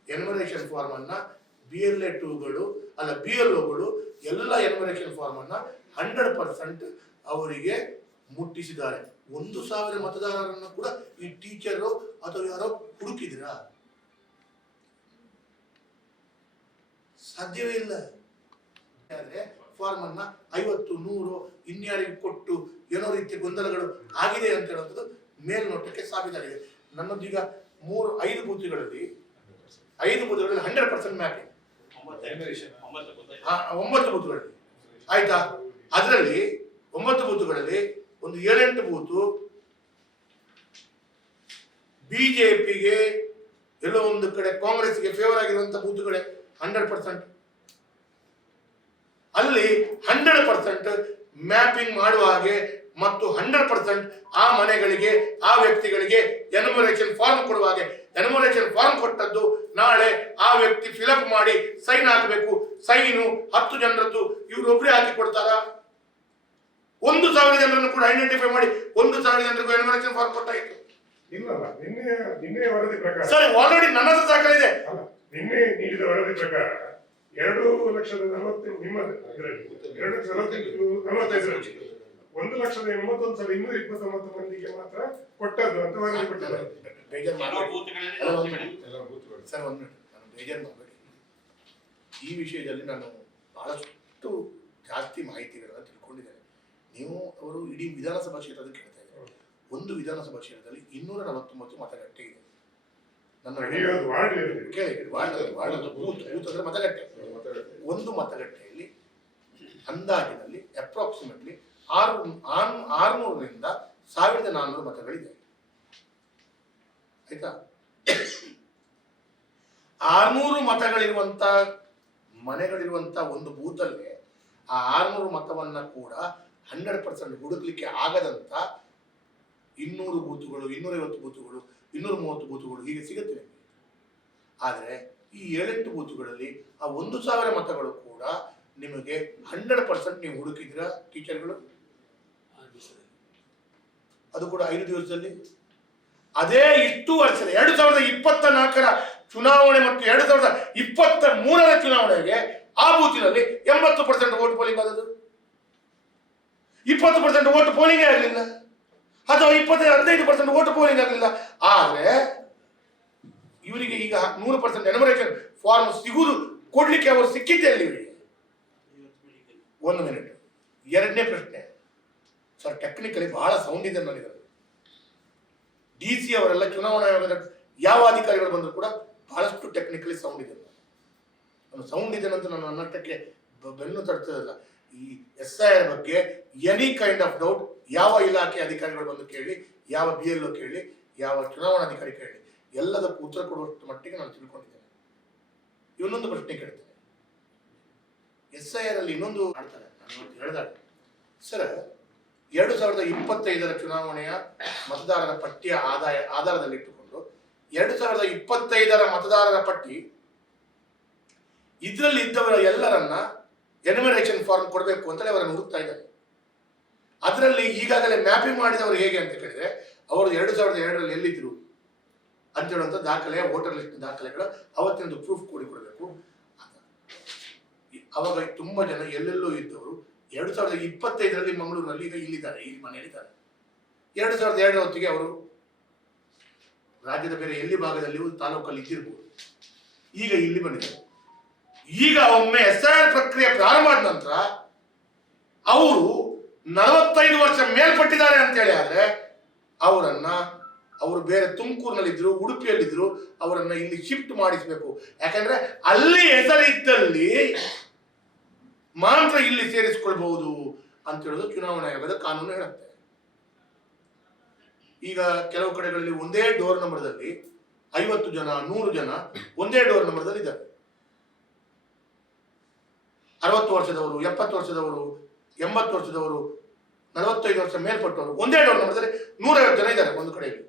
ಎನ್ಯುಮರೇಷನ್ ಫಾರ್ಮ್ ಅನ್ನ BLA 2ಗಳು ಅಲ್ಲ BLOಗಳು ಎಲ್ಲ ಎನ್ಯುಮರೇಷನ್ ಫಾರ್ಮ್ ಅನ್ನ 100% ಅವರಿಗೆ ಮುಟ್ಟಿಸಿದ್ದಾರೆ. 1,000 ಮತದಾರರನ್ನು ಕೂಡ ಈ ಟೀಚರು ಅಥವಾ ಯಾರೋ ಹುಡುಕಿದಿರಾ? ಸಾಧ್ಯವೇ ಇಲ್ಲ. ಆದ್ರೆ ಫಾರ್ಮ್ ಅನ್ನ 50, 100 ಇನ್ಯಾರಿಗೆ ಕೊಟ್ಟು ಏನೋ ರೀತಿಯ ಗೊಂದಲಗಳು ಆಗಿದೆ ಅಂತ ಹೇಳುವಂಥದ್ದು ಮೇಲ್ನೋಟಕ್ಕೆ ಸಾಬೀತಾಗಿದೆ. ನನ್ನದೀಗ 5 ಬೂತ್ಗಳಲ್ಲಿ 100% ಮ್ಯಾಪಿಂಗ್, 9 ಬೂತ್ಗಳಲ್ಲಿ ಆಯ್ತಾ. ಅದರಲ್ಲಿ 9 ಬೂತ್ಗಳಲ್ಲಿ ಒಂದು 7-8 ಬೂತು ಬಿಜೆಪಿಗೆ, ಎಲ್ಲೋ ಒಂದು ಕಡೆ ಕಾಂಗ್ರೆಸ್ಗೆ ಫೇವರ್ ಆಗಿರುವಂತಹ ಬೂತ್ಗಳೇ 100%. ಅಲ್ಲಿ 100% ಮ್ಯಾಪಿಂಗ್ ಮಾಡುವ ಹಾಗೆ ಮತ್ತು 100% ಆ ಮನೆಗಳಿಗೆ, ಆ ವ್ಯಕ್ತಿಗಳಿಗೆ ಎನ್ಯುಮರೇಷನ್ ಫಾರ್ಮ್ ಕೊಡುವ ಹಾಗೆ. ಎನ್ಯುಮರೇಷನ್ ಫಾರ್ಮ್ ಕೊಟ್ಟದ್ದು ನಾಳೆ ಆ ವ್ಯಕ್ತಿ ಫಿಲಪ್ ಮಾಡಿ ಸೈನ್ ಹಾಕಬೇಕು. ಸೈನು 10 ಜನರದ್ದು ಇವರೊಬ್ಬರೇ ಹಾಕಿ ಕೊಡ್ತಾರ? 1,000 ಜನರನ್ನು ಕೂಡ ಐಡೆಂಟಿಫೈ ಮಾಡಿ 1,000 ಜನರಿಗೂ ಎನ್ಯುಮರೇಷನ್ ಫಾರ್ಮ್ ಕೊಟ್ಟಾಯಿತು. ಇಲ್ಲಲ್ಲ, ನಿನ್ನೆ ವರದಿ ಪ್ರಕಾರ ಸರ್ ಆಲ್ರೆಡಿ ನನ್ನದು ದಾಖಲಿದೆ. ನಿನ್ನೆ ನೀಡಿದ ವರದಿ ಪ್ರಕಾರ 2,40,000 ನಿಮ್ಮ ಇದರಲ್ಲಿ 2,45,000 1,81,229 ಮಂದಿಗೆ ಮಾತ್ರ ಕೊಟ್ಟದ್ದು ಅಂತ ವರದಿ ಕೊಟ್ಟಿದ್ದಾರೆ. ಸರ್ ಒಂದು ಬೇಜಾರು ಮಾಡಬೇಡಿ. ಈ ವಿಷಯದಲ್ಲಿ ನಾನು ಬಹಳಷ್ಟು ಜಾಸ್ತಿ ಮಾಹಿತಿಗಳನ್ನು ತಿಳ್ಕೊಂಡಿದ್ದೇನೆ. ಅವರು ಇಡೀ ವಿಧಾನಸಭಾ ಕ್ಷೇತ್ರದ ಕೇಳ್ತಾ ಇದ್ದಾರೆ. ಒಂದು ವಿಧಾನಸಭಾ ಕ್ಷೇತ್ರದಲ್ಲಿ 249 ಮತಗಟ್ಟೆ ಇದೆ. ಮತಗಟ್ಟೆ, ಒಂದು ಮತಗಟ್ಟೆಯಲ್ಲಿ ಅಂದಾಜಿನಲ್ಲಿ ಅಪ್ರಾಕ್ಸಿಮೇಟ್ಲಿ 600ರಿಂದ 1,400 ಮತಗಳಿದೆ. ಆಯ್ತಾ? 600 ಮತಗಳಿರುವಂತ ಮನೆಗಳಿರುವಂತ ಒಂದು ಬೂತಲ್ಲಿ ಆ 600 ಮತವನ್ನ ಕೂಡ 100% ಹುಡುಕ್ಲಿಕ್ಕೆ ಆಗದಂತ 200 ಬೂತುಗಳು, 250 ಬೂತುಗಳು, 230 ಬೂತುಗಳು ಹೀಗೆ ಸಿಗುತ್ತೆ. ಆದರೆ ಈ 7-8 ಬೂತುಗಳಲ್ಲಿ ಆ 1,000 ಮತಗಳು ಕೂಡ ನಿಮಗೆ 100% ನೀವು ಹುಡುಕಿದ್ರ ಟೀಚರ್ಗಳು, ಅದು ಕೂಡ 5 ದಿವಸದಲ್ಲಿ. ಅದೇ ಇಷ್ಟು ವರ್ಷದ 2024ರ ಚುನಾವಣೆ ಮತ್ತು 2023ರ ಚುನಾವಣೆಗೆ ಆ ಬೂತಿನಲ್ಲಿ 80% ವೋಟ್ ಪೋಲಿಂಗ್ ಆದದ್ದು. 20% ವೋಟ್ ಪೋಲಿಂಗ್ ಆಗಲಿಲ್ಲ, ಅಥವಾ 15% ವೋಟ್ ಪೋಲಿಂಗ್ ಆಗಲಿಲ್ಲ. ಆದ್ರೆ ಇವರಿಗೆ ಈಗ 100% ಎನ್ಯುಮರೇಷನ್ ಫಾರ್ಮ್ ಸಿಗುವುದು, ಕೊಡ್ಲಿಕ್ಕೆ ಅವರು ಸಿಕ್ಕಿದ್ದೆ ಅಲ್ಲಿ ಇವರಿಗೆ. 1 ಮಿನಿಟ್. 2ನೇ ಪ್ರಶ್ನೆ ಸರ್, ಟೆಕ್ನಿಕಲಿ ಬಹಳ ಸೌಂಡ್ ಇದೆ ನನಗೆ. DC ಅವರೆಲ್ಲ ಚುನಾವಣಾ ಆಯೋಗದ ಯಾವ ಅಧಿಕಾರಿಗಳು ಬಂದರೂ ಕೂಡ ಬಹಳಷ್ಟು ಟೆಕ್ನಿಕಲಿ ಸೌಂಡ್ ಇದೆ. ನಾನು ಸೌಂಡ್ ಇದೆ ಅಂತ ನಾನು ಅನ್ನಟ್ಟಕ್ಕೆ ಬೆನ್ನು ತಡ್ತದಲ್ಲ. ಈ SIR ಬಗ್ಗೆ ಎನಿ ಕೈಂಡ್ ಆಫ್ ಡೌಟ್ ಯಾವ ಇಲಾಖೆ ಅಧಿಕಾರಿಗಳು ಬಂದು ಕೇಳಿ, ಯಾವ BLO ಕೇಳಿ, ಯಾವ ಚುನಾವಣಾಧಿಕಾರಿ ಕೇಳಿ, ಎಲ್ಲದಕ್ಕೂ ಉತ್ತರ ಕೊಡುವಷ್ಟು ಮಟ್ಟಿಗೆ ನಾನು ತಿಳ್ಕೊಂಡಿದ್ದೇನೆ. ಇನ್ನೊಂದು ಪ್ರಶ್ನೆ ಕೇಳ್ತೇನೆ, SIR ಅಲ್ಲಿ ಇನ್ನೊಂದು ಮಾಡ್ತಾರೆ. ನಾನು ಹೇಳಿದಾಗ ಸರ್ 2025 ಚುನಾವಣೆಯ ಮತದಾರರ ಪಟ್ಟಿಯ ಆಧಾರದಲ್ಲಿಟ್ಟುಕೊಂಡು 2025 ಮತದಾರರ ಪಟ್ಟಿ ಇದರಲ್ಲಿ ಇದ್ದವರ ಎಲ್ಲರನ್ನ ಎನ್ಯುಮರೇಷನ್ ಫಾರ್ಮ್ ಕೊಡಬೇಕು ಅಂತೇಳಿ ಅವರನ್ನು ಹುಡುಕ್ತಾ ಇದ್ದಾರೆ. ಅದರಲ್ಲಿ ಈಗಾಗಲೇ ಮ್ಯಾಪಿಂಗ್ ಮಾಡಿದವರು ಹೇಗೆ ಅಂತ ಕೇಳಿದ್ರೆ, ಅವರು 2002 ಎಲ್ಲಿದ್ರು ಅಂತ ಹೇಳುವಂಥ ದಾಖಲೆ, ವೋಟರ್ ಲಿಸ್ಟ್ ದಾಖಲೆಗಳು ಅವತ್ತಿನದು ಪ್ರೂಫ್ ಕೊಡಬೇಕು. ಅವಾಗ ತುಂಬಾ ಜನ ಎಲ್ಲೆಲ್ಲೋ ಇದ್ದವರು 2025 ಮಂಗಳೂರಿನಲ್ಲಿ ಈಗ ಇಲ್ಲಿದ್ದಾರೆ, ಈ ಮನೆಯಲ್ಲಿದ್ದಾರೆ. 2002 ಹೊತ್ತಿಗೆ ಅವರು ರಾಜ್ಯದ ಬೇರೆ ಎಲ್ಲಿ ಭಾಗದಲ್ಲಿ ತಾಲೂಕಲ್ಲಿ ಇದ್ದಿರ್ಬೋದು, ಈಗ ಇಲ್ಲಿ ಬಂದಿದ್ದಾರೆ. ಈಗ ಒಮ್ಮೆ SIR ಪ್ರಕ್ರಿಯೆ ಪ್ರಾರಂಭ ಆದ ನಂತರ ಅವರು 45 ವರ್ಷ ಮೇಲ್ಪಟ್ಟಿದ್ದಾರೆ ಅಂತೇಳಿ ಆದ್ರೆ ಅವರು ಬೇರೆ ತುಮಕೂರಿನಲ್ಲಿದ್ರು, ಉಡುಪಿಯಲ್ಲಿದ್ರು, ಅವರನ್ನ ಇಲ್ಲಿ ಶಿಫ್ಟ್ ಮಾಡಿಸಬೇಕು. ಯಾಕಂದ್ರೆ ಅಲ್ಲಿ ಹೆಸರಿದ್ದಲ್ಲಿ ಮಾತ್ರ ಇಲ್ಲಿ ಸೇರಿಸಿಕೊಳ್ಬಹುದು ಅಂತ ಹೇಳೋದು ಚುನಾವಣಾ ಆಯೋಗದ ಕಾನೂನು ಹೇಳುತ್ತೆ. ಈಗ ಕೆಲವು ಕಡೆಗಳಲ್ಲಿ ಒಂದೇ ಡೋರ್ ನಂಬರ್ದಲ್ಲಿ 50 ಜನ 100 ಜನ ಒಂದೇ ಡೋರ್ ನಂಬರ್ದಲ್ಲಿ ಇದ್ದಾರೆ. 60 ವರ್ಷದವರು, 70 ವರ್ಷದವರು, 80 ವರ್ಷದವರು, 45 ವರ್ಷ ಮೇಲ್ಪಟ್ಟವರು ಒಂದೇ ಡೋರ್ ನಂಬರ್ದಲ್ಲಿ 150 ಜನ ಇದ್ದಾರೆ ಒಂದು ಕಡೆಯಲ್ಲಿ.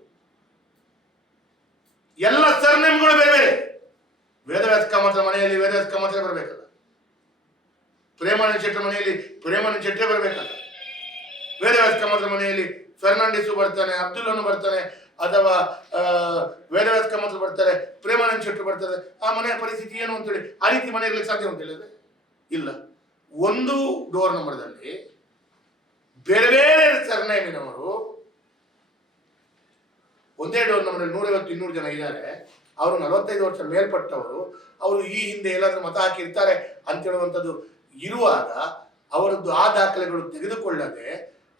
ಎಲ್ಲ ಸರ್ನೇಮ್ಗಳು ಬೇರೆ ಬೇರೆ. ವೇದವ್ಯಾಸ ಕಾಮತ್ರ ಮನೆಯಲ್ಲಿ ವೇದವ್ಯಾಸ ಕಾಮತ್ರ ಬರಬೇಕಲ್ಲ, ಪ್ರೇಮಾನಂದ ಶೆಟ್ಟರ್ ಮನೆಯಲ್ಲಿ ಪ್ರೇಮಾನಂದ ಶೆಟ್ಟರೇ ಬರಬೇಕಲ್ಲ, ವೇದವ್ಯಾಸ ಕಾಮತ್ರ ಮನೆಯಲ್ಲಿ ಫೆರ್ನಾಂಡಿಸು ಬರ್ತಾನೆ, ಅಬ್ದುಲ್ಲನು ಬರ್ತಾನೆ, ಅಥವಾ ವೇದವ್ಯಾಸ ಕಾಮತ್ರ ಬರ್ತಾರೆ, ಪ್ರೇಮಾನಂದ ಶೆಟ್ಟರು ಬರ್ತಾರೆ. ಆ ಮನೆಯ ಪರಿಸ್ಥಿತಿ ಏನು ಅಂತೇಳಿ ಆ ರೀತಿ ಮನೆ ಇರ್ಲಿಕ್ಕೆ ಸಾಧ್ಯ ಅಂತ ಹೇಳಿದ್ರೆ ಇಲ್ಲ. ಒಂದು ಡೋರ್ ನಂಬರ್ದಲ್ಲಿ ಬೇರೆ ಬೇರೆ ಸರ್ನೇಮಿನವರು ಒಂದೇ ಡೋರ್ ನಂಬರ್ 150-200 ಜನ ಇದ್ದಾರೆ. ಅವರು 45 ವರ್ಷ ಮೇಲ್ಪಟ್ಟವರು, ಅವರು ಈ ಹಿಂದೆ ಎಲ್ಲಾದ್ರೂ ಮತ ಹಾಕಿರ್ತಾರೆ ಅಂತ ಹೇಳುವಂಥದ್ದು ಇರುವಾಗ ಅವರದ್ದು ಆ ದಾಖಲೆಗಳು ತೆಗೆದುಕೊಳ್ಳದೆ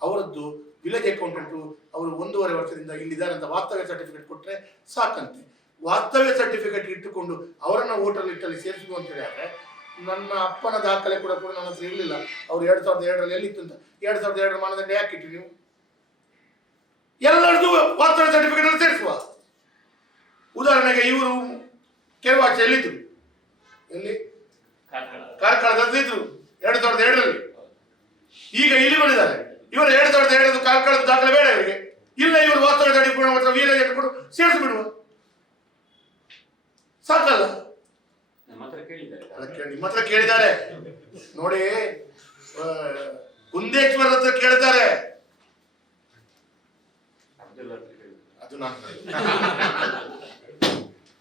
ಅವರದ್ದು ವಿಲೇಜ್ ಅಕೌಂಟೆಂಟು ಅವರು 1.5 ವರ್ಷದಿಂದ ಇಲ್ಲಿದ್ದಾರೆ ಅಂತ ವಾಸ್ತವ್ಯ ಸರ್ಟಿಫಿಕೇಟ್ ಕೊಟ್ಟರೆ ಸಾಕಂತೆ. ವಾಸ್ತವ್ಯ ಸರ್ಟಿಫಿಕೇಟ್ ಇಟ್ಟುಕೊಂಡು ಅವರನ್ನ ವೋಟರ್ ಲಿಸ್ಟ್ ಅಲ್ಲಿ ಸೇರಿಸುವುದು ಅಂತ ಹೇಳಿದ್ರೆ, ನನ್ನ ಅಪ್ಪನ ದಾಖಲೆ ಕೂಡ ನನ್ನ ಹತ್ರ ಇರಲಿಲ್ಲ. ಅವ್ರು 2002 ಎಲ್ಲಿತ್ತು ಅಂತ 2002 ಮಾನದಂಡ ಯಾಕೆ ಇಟ್ಟು ನೀವು ಎಲ್ಲರದ್ದು ವಾಸ್ತವ್ಯ ಸರ್ಟಿಫಿಕೇಟ್ ಅಲ್ಲಿ ಸೇರಿಸುವ. ಉದಾಹರಣೆಗೆ ಇವರು ಕೆರವಾಚೆ ಎಲ್ಲಿದ್ರು, ಎಲ್ಲಿ ಕಾರ್ಕಳದಲ್ಲಿದ್ರು 2002 ಈಗ ಇಲ್ಲಿ ಬಂದಿದ್ದಾರೆ. ಇವರು 2002 ಕಾರ್ಕಳದ ದಾಖಲೆ ಬೇಡ ಇವರಿಗೆ, ಇಲ್ಲ ಇವರು ವಾಸ್ತವ್ಯ ಸರ್ಟಿಫಿಕೇಟ್ ಮಾತ್ರ ವಿಲೇಜ್ ಇಟ್ಟುಕೊಂಡು ಸೇರಿಸಿಬಿಡುವ ಸಾಕಲ್ಲ. ನಿಮ್ಮ ಹತ್ರ ಕೇಳಿದ್ದಾರೆ ನೋಡಿ, ಕುಂದೇಶ್ವರ ಹತ್ರ ಕೇಳ್ತಾರೆ.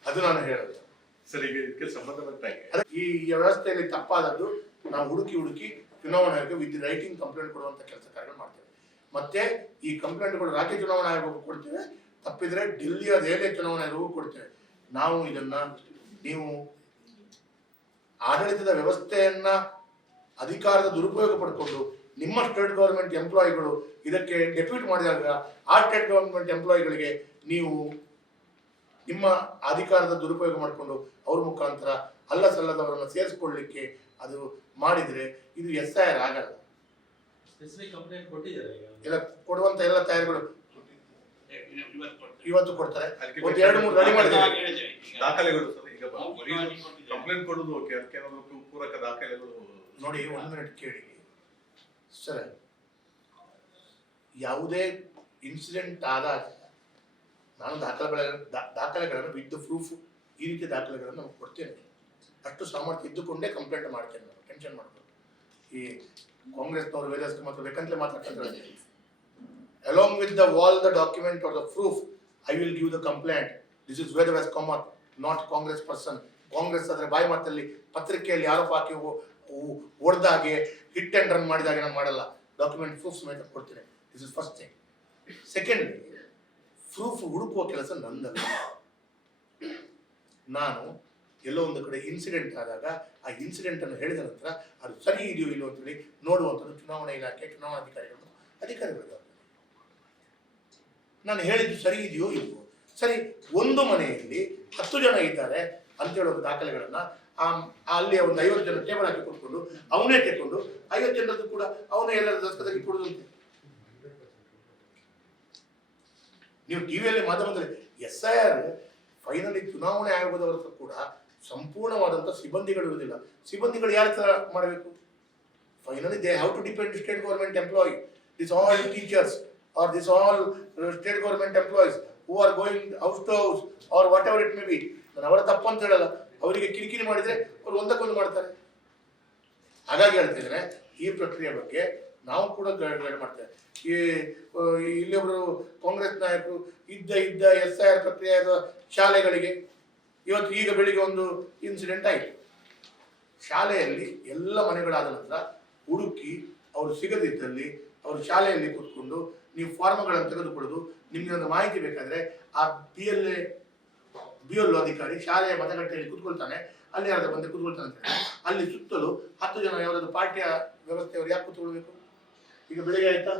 ಅದು ನಾನು ಹೇಳೋದು ಸರ್. ಈಗ ಇದಕ್ಕೆ ಸಂಬಂಧಪಟ್ಟ ಈ ವ್ಯವಸ್ಥೆಯಲ್ಲಿ ತಪ್ಪಾದದ್ದು ನಾವು ಹುಡುಕಿ ಚುನಾವಣಾ ಆಯೋಗ ವಿತ್ ರೈಟಿಂಗ್ ಕಂಪ್ಲೇಂಟ್ ಕೊಡುವಂತ ಕೆಲಸ ಕಾರ್ಯಗಳು ಮಾಡ್ತೇವೆ. ಮತ್ತೆ ಈ ಕಂಪ್ಲೇಂಟ್ಗಳು ರಾಜ್ಯ ಚುನಾವಣಾ ಆಯೋಗಕ್ಕೂ ಕೊಡ್ತೇವೆ, ತಪ್ಪಿದ್ರೆ ಡೆಲ್ಲಿಯ ದೆಹಲಿ ಚುನಾವಣಾ ಆಯೋಗಕ್ಕೂ ಕೊಡ್ತೇವೆ. ನಾವು ಇದನ್ನ ನೀವು ಆಡಳಿತದ ವ್ಯವಸ್ಥೆಯನ್ನ ಅಧಿಕಾರದ ದುರುಪಯೋಗ ಪಡ್ಕೊಂಡು ನಿಮ್ಮ ಸ್ಟೇಟ್ ಗವರ್ಮೆಂಟ್ ಎಂಪ್ಲಾಯಿಗಳು ಇದಕ್ಕೆ ಡೆಪ್ಯೂಟ್ ಮಾಡಿದಾಗ ಆ ಸ್ಟೇಟ್ ಗವರ್ಮೆಂಟ್ ಎಂಪ್ಲಾಯಿಗಳಿಗೆ ನೀವು ನಿಮ್ಮ ಅಧಿಕಾರದ ದುರುಪಯೋಗ ಮಾಡಿಕೊಂಡು ಅವ್ರ ಮುಖಾಂತರ ಅಲ್ಲ ಸಲ್ಲದವರನ್ನು ಸೇರಿಸಿಕೊಳ್ಳಲಿಕ್ಕೆ ಅದು ಮಾಡಿದ್ರೆ ಇದು SIR ಆಗಲ್ಲ. ಎಲ್ಲ ಕೊಡುವಂತ ಎಲ್ಲ ತಯಾರಿಗಳು ಇವತ್ತು ಕೊಡ್ತಾರೆ. ಒಂದು 2-3 ರೆಡಿ ಮಾಡಿದ್ದಾರೆ ದಾಖಲೆಗಳು. ಈಗ ಕಂಪ್ಲೇಂಟ್ ಕೊಡುವುದು ಕೆಲವು ಪೂರಕ ದಾಖಲೆಗಳು ನೋಡಿ. 1 ಮಿನಿಟ್ ಕೇಳಿ ಸರ್. ಯಾವುದೇ ಇನ್ಸಿಡೆಂಟ್ ಆದಾಗ ನಾನು ದಾಖಲೆಗಳನ್ನು ವಿತ್ ಪ್ರೂಫ್ ಈ ರೀತಿಯ ದಾಖಲೆಗಳನ್ನು ನಾನು ಕೊಡ್ತೇನೆ. ಅಷ್ಟು ಸಾಮರ್ಥ್ಯ ಇದ್ದುಕೊಂಡೇ ಕಂಪ್ಲೇಂಟ್ ಮಾಡ್ತೇನೆ. ನಾನು ಟೆನ್ಷನ್ ಮಾಡ್ಬೋದು. ಈ ಕಾಂಗ್ರೆಸ್ನವರು ವೇದಸ್ಕ ಮಾತ್ರ ಬೇಕಂತಲೇ ಮಾತಾಡ್ತಾರೆ. along with all the document or the proof I will give the complaint. This is Vedavas Kamath, not Congress person. Congress ಆದ್ರೆ ಬಾಯಿ ಮಾತಲ್ಲಿ ಪತ್ರಿಕೆಯಲ್ಲಿ ಆರೋಪ ಹಾಕಿ ಹೊಡೆದಾಗೆ ಹಿಟ್ ಅಂಡ್ ರನ್ ಮಾಡಿದಾಗೆ ನಾನು ಮಾಡಲ್ಲ. ಡಾಕ್ಯುಮೆಂಟ್ ಪ್ರೂಫ್ ಸಮೇತ ಕೊಡ್ತೀನಿ. This is first thing. Second, proof ಹುಡುಕುವ ಕೆಲಸ ನಂದಲ್ಲ. ನಾನು ಎಲ್ಲೋ ಒಂದು ಕಡೆ ಇನ್ಸಿಡೆಂಟ್ ಆದಾಗ ಆ ಇನ್ಸಿಡೆಂಟ್ ಅನ್ನು ಹೇಳಿದ ನಂತರ ಅದು ಸರಿ ಇದೆಯೋ ಇಲ್ಲೋ ಅಂತೇಳಿ ನೋಡುವಂಥದ್ದು ಚುನಾವಣಾ ಇಲಾಖೆ ಚುನಾವಣಾಧಿಕಾರಿಗಳು ಅಧಿಕಾರಿಗಳು. ನಾನು ಹೇಳಿದ್ದು ಸರಿ ಇದೆಯೋ ಇಲ್ವೋ, ಸರಿ, ಒಂದು ಮನೆಯಲ್ಲಿ 10 ಜನ ಇದ್ದಾರೆ ಅಂತ ಹೇಳೋದು ದಾಖಲೆಗಳನ್ನ ಅಲ್ಲಿ ಒಂದು 50 ಜನ ಟೇಬಲ್ ಹಾಕಿ ಕೂತ್ಕೊಂಡು ಅವನೇ ತೆಕ್ಕೊಂಡು 50 ಜನರದ್ದು ಕೂಡ ಅವನೇ ಎಲ್ಲರ ದಸ್ಕದಾಗಿ ಕೊಡುದಂತೆ. ನೀವು ಟಿವಿಯಲ್ಲಿ ಮಾಧ್ಯಮದಲ್ಲಿ SIR ಫೈನಲಿ ಚುನಾವಣೆ ಆಯೋಗದವರ ಹತ್ರ ಕೂಡ ಸಂಪೂರ್ಣವಾದಂಥ ಸಿಬ್ಬಂದಿಗಳು ಇರುವುದಿಲ್ಲ. ಸಿಬ್ಬಂದಿಗಳು ಯಾರ ಹತ್ರ ಮಾಡಬೇಕು? Finally they have to depend state government employee. This all teachers are this all state government employees who are going house to house or whatever it may be. ನಾನು ಅವರ ತಪ್ಪು ಅಂತ ಹೇಳಲ್ಲ, ಅವರಿಗೆ ಕಿರಿಕಿರಿ ಮಾಡಿದ್ರೆ ಅವರು ಒಂದಕ್ಕೊಂದು ಮಾಡ್ತಾರೆ. ಹಾಗಾಗಿ ಹೇಳ್ತಿದ್ರೆ ಈ ಪ್ರಕ್ರಿಯೆ ಬಗ್ಗೆ ನಾವು ಕೂಡ ಗೈಡ್ ಮಾಡ್ತೇವೆ. ಇಲ್ಲಿ ಒಬ್ರು ಕಾಂಗ್ರೆಸ್ ನಾಯಕರು ಇದ್ದ SIR ಪ್ರಕ್ರಿಯೆಯ ಶಾಲೆಗಳಿಗೆ ಇವತ್ತು ಈಗ ಬೆಳಿಗ್ಗೆ ಒಂದು ಇನ್ಸಿಡೆಂಟ್ ಆಯಿತು. ಶಾಲೆಯಲ್ಲಿ ಎಲ್ಲ ಮನೆಗಳಾದ ನಂತರ ಹುಡುಕಿ ಅವರು ಸಿಗದಿದ್ದಲ್ಲಿ ಅವರು ಶಾಲೆಯಲ್ಲಿ ಕೂತ್ಕೊಂಡು ನೀವು ಫಾರ್ಮ್ಗಳನ್ನು ತೆಗೆದುಕೊಳ್ಳೋದು, ನಿಮಗೆ ಒಂದು ಮಾಹಿತಿ ಬೇಕಾದ್ರೆ ಆ BLO ಅಧಿಕಾರಿ ಶಾಲೆಯ ಮತಗಟ್ಟೆಯಲ್ಲಿ ಕೂತ್ಕೊಳ್ತಾನೆ, ಅಲ್ಲಿ ಯಾರಾದ್ರೂ ಬಂದು ಕೂತ್ಕೊಳ್ತಾನೆ ಅಂತ ಅಲ್ಲಿ ಸುತ್ತಲೂ 10 ಜನ ಯಾವ್ದಾದ್ರು ಪಾರ್ಟಿಯ ವ್ಯವಸ್ಥೆಯವರು ಯಾಕೆ ಕೂತ್ಕೊಳ್ಬೇಕು? ಈಗ ಬೆಳಿಗ್ಗೆ ಆಯ್ತಾ,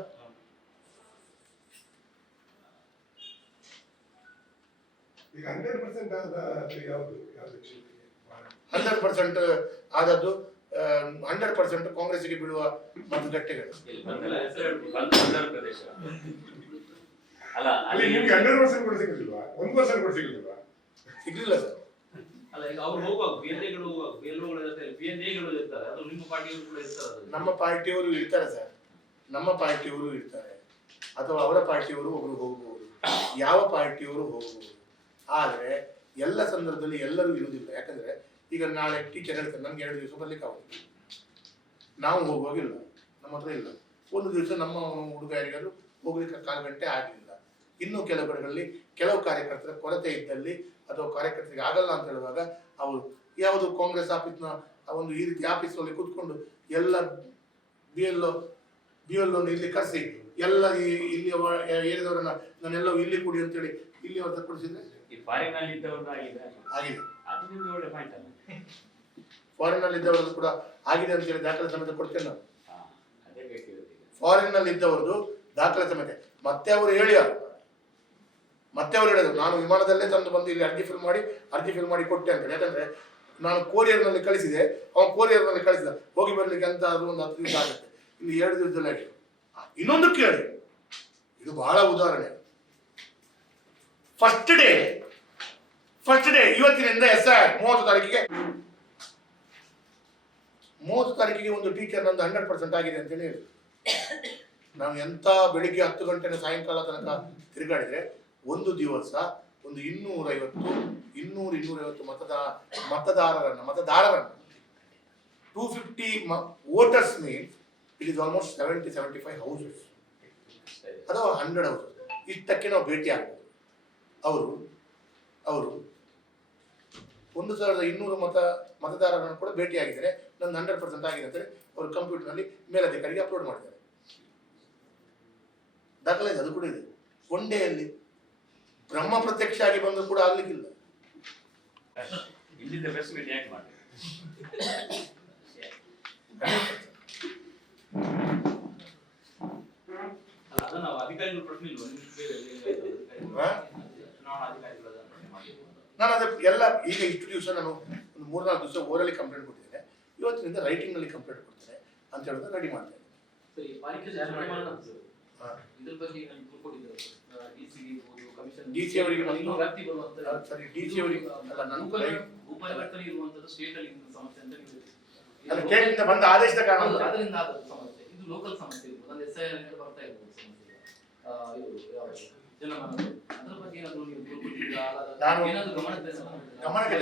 ಈಗ 100% ಯಾವುದು 100% ಆದದ್ದು 100% ಕಾಂಗ್ರೆಸ್ಗೆ ಬೀಳುವ ಮತಗಟ್ಟೆಗಳು. ಅಲ್ಲಿ ನಿಮ್ಗೆ 100% ಕೂಡ ಸಿಗಲಿಲ್ವಾ? 1% ಕೂಡ ಸಿಗಲಿಲ್ವಾ? ಸಿಗ್ಲಿಲ್ಲ ಸರ್. ಅಲ್ಲ, ಈಗ ಅವ್ರು ಹೋಗುವಾಗ BLOಗಳ ಜೊತೆ PNAಗಳು ಇರ್ತಾರೆ, ಅದು ನಿಮ್ಮ ಪಾರ್ಟಿಯವರು ಕೂಡ ಇರ್ತಾರೆ. ನಮ್ಮ ಪಾರ್ಟಿಯವರು ಇರ್ತಾರೆ ಸರ್, ನಮ್ಮ ಪಾರ್ಟಿಯವರು ಇರ್ತಾರೆ, ಅಥವಾ ಅವರ ಪಾರ್ಟಿಯವರು ಒಬ್ರು ಹೋಗಬಹುದು, ಯಾವ ಪಾರ್ಟಿಯವರು ಹೋಗಬಹುದು. ಆದರೆ ಎಲ್ಲ ಸಂದರ್ಭದಲ್ಲಿ ಎಲ್ಲರೂ ಇರುವುದಿಲ್ಲ. ಯಾಕಂದ್ರೆ ಈಗ ನಾಳೆ ಟೀಚರ್ ಹೇಳ್ತಾರೆ ನಮ್ಗೆ 2 ದಿವಸ ಬರ್ಲಿಕ್ಕೆ ಆಗುದಿಲ್ಲ, ನಾವು ಹೋಗುವಾಗಿಲ್ಲ, ನಮ್ಮ ಹತ್ರ ಇಲ್ಲ. ಒಂದು ದಿವಸ ನಮ್ಮ ಹುಡುಗ ಯಾರಿಗಾದ್ರು ಹೋಗ್ಲಿಕ್ಕೆ 1/4 ಗಂಟೆ ಆಗಲಿಲ್ಲ. ಇನ್ನು ಕೆಲವು ಕಡೆಗಳಲ್ಲಿ ಕೆಲವು ಕಾರ್ಯಕರ್ತರ ಕೊರತೆ ಇದ್ದಲ್ಲಿ ಅಥವಾ ಕಾರ್ಯಕರ್ತರಿಗೆ ಆಗಲ್ಲ ಅಂತ ಹೇಳುವಾಗ ಅವರು ಯಾವುದು ಕಾಂಗ್ರೆಸ್ ಆಫೀಸ್ನ ಒಂದು ಈ ರೀತಿ ಆಫೀಸಲ್ಲಿ ಕೂತ್ಕೊಂಡು ಎಲ್ಲ BLO ಇಲ್ಲಿ ಕರೆಸಿ ಎಲ್ಲ ಇಲ್ಲಿ ಏರಿದವರನ್ನ ನಾನೆಲ್ಲವೂ ಇಲ್ಲಿ ಕೊಡಿ ಅಂತೇಳಿ ಇಲ್ಲಿ ಅವ್ರ ತಕ್ಕೊಳಿಸಿದ್ರೆ ಆಗಿದೆ. ಫಾರಿನ್ ನಲ್ಲಿ ಇದ್ದವರದ್ದು ಕೂಡ ಆಗಿದೆ ಅಂತ ಹೇಳಿ ದಾಖಲೆ ಸಮೇತ ಕೊಡ್ತೇನೆ ನಾವು. ಫಾರಿನ್ ನಲ್ಲಿ ಇದ್ದವರದ್ದು ದಾಖಲೆ ಸಮೇತ ಮತ್ತೆ ಅವರು ಹೇಳೋದು ನಾನು ವಿಮಾನದಲ್ಲೇ ತಂದು ಬಂದು ಇಲ್ಲಿ ಅರ್ಜಿ ಫಿಲ್ ಮಾಡಿ ಕೊಟ್ಟೆ ಅಂತ. ಯಾಕಂದ್ರೆ ನಾನು ಕೊರಿಯರ್ನಲ್ಲಿ ಕಳಿಸಿದೆ, ಅವನು ಕೊರಿಯರ್ನಲ್ಲಿ ಕಳಿಸಿದ, ಹೋಗಿ ಬರ್ಲಿಕ್ಕೆ ಅಂತ ಅದು ಒಂದು 10 ದಿವಸ ಆಗುತ್ತೆ, ಇಲ್ಲಿ 2 ದಿವಸದಲ್ಲಿ ಆಗಿದೆ. ಇನ್ನೊಂದು ಕೇಳಿ, ಇದು ಬಹಳ ಉದಾಹರಣೆ. ಫಸ್ಟ್ ಡೇ ಇವತ್ತಿನಿಂದ SIR 30 ತಾರೀಕಿಗೆ ಒಂದು ಟೀಚರ್ ನಂದು 100% ಆಗಿದೆ ಅಂತೇಳಿ ಹೇಳಿ. ನಾವು ಎಂತ ಬೆಳಿಗ್ಗೆ 10 ಗಂಟೆ ಸಾಯಂಕಾಲ ತನಕ ತಿರುಗಾಡಿದ್ರೆ ಒಂದು ದಿವಸ ಒಂದು 250 ಮತದಾರರನ್ನ 250 voters means it is almost 70-75 houses ಅಥವಾ 100 ಹೌಸಸ್. ಇಷ್ಟಕ್ಕೆ ನಾವು ಭೇಟಿ ಆಗ್ಬೋದು. ಅವರು 1200 ಮತದಾರರನ್ನು ಕೂಡ ಭೇಟಿಯಾಗಿದ್ದಾರೆ. ನಂದು 100% ಆಗಿದೆ ಅಂತೇಳಿ ಅವರು ಕಂಪ್ಯೂಟರ್ನಲ್ಲಿ ಮೇಲಧಿಕಾರಿಗೆ ಅಪ್ಲೋಡ್ ಮಾಡಿದ್ದಾರೆ. ದಾಖಲೆ ಅದು ಕೂಡ ಇದೆ. ಒಂಡೆಯಲ್ಲಿ ಬ್ರಹ್ಮ ಪ್ರತ್ಯಕ್ಷ ಆಗಿ ಬಂದು ಕೂಡ ಆಗ್ಲಿಕ್ಕಿಲ್ಲ. ನಾನು ಅದೇ ಎಲ್ಲ ಈಗ ಇಷ್ಟು ದಿವಸ ನಾನು ಒಂದು 3-4 ದಿವಸ ಓರಲಿ ಕಂಪ್ಲೇಂಟ್ ಕೊಟ್ಟಿದ್ದೇನೆ, ಇವತ್ತಿನಿಂದ ರೈಟಿಂಗ್ ನಲ್ಲಿ ಕಂಪ್ಲೇಂಟ್ ಕೊಡ್ತೇನೆ ಅಂತ ಹೇಳೋದು ರೆಡಿ ಮಾಡ್ತೇನೆ. DC ಅವರಿಗೆ ಬಂದ ಆದೇಶದ ಕಾರಣ ಲೋಕಲ್ ಸಮಸ್ಯೆ ನಾನು ಗಮನಕ್ಕೆ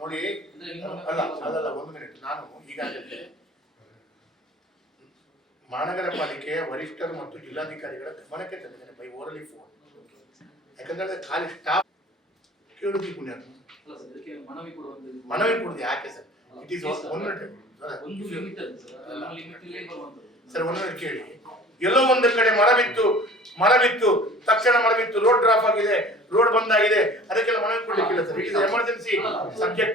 ನೋಡಿ. ಅಲ್ಲ 1 ಮಿನಿಟ್. ನಾನು ಈಗಾಗಲೇ ಮಹಾನಗರ ಪಾಲಿಕೆಯ ವರಿಷ್ಠರು ಮತ್ತು ಜಿಲ್ಲಾಧಿಕಾರಿಗಳ ಗಮನಕ್ಕೆ ತಂದಿದ್ದೇನೆ ಬೈ ಓರಲಿ ಫೋನ್. ಯಾಕಂದ್ರೆ ಖಾಲಿ ಸ್ಟಾಫ್ ಕೇಳುದು ಪುಣ್ಯ ಮನವಿ ಕೊಡುದು ಯಾಕೆ sir? It is 1 minute sir, 1 minute ಕೇಳಿ. ಎಲ್ಲೋ ಒಂದು ಕಡೆ ಮರ ಬಿತ್ತು ತಕ್ಷಣ ರೋಡ್ ಡ್ರಾಪ್ ಆಗಿದೆ, ರೋಡ್ ಬಂದ್ ಆಗಿದೆ, ಅದಕ್ಕೆಲ್ಲ ಮನವಿ ಕೊಡ್ಲಿಕ್ಕಿಲ್ಲ sir. It is emergency subject.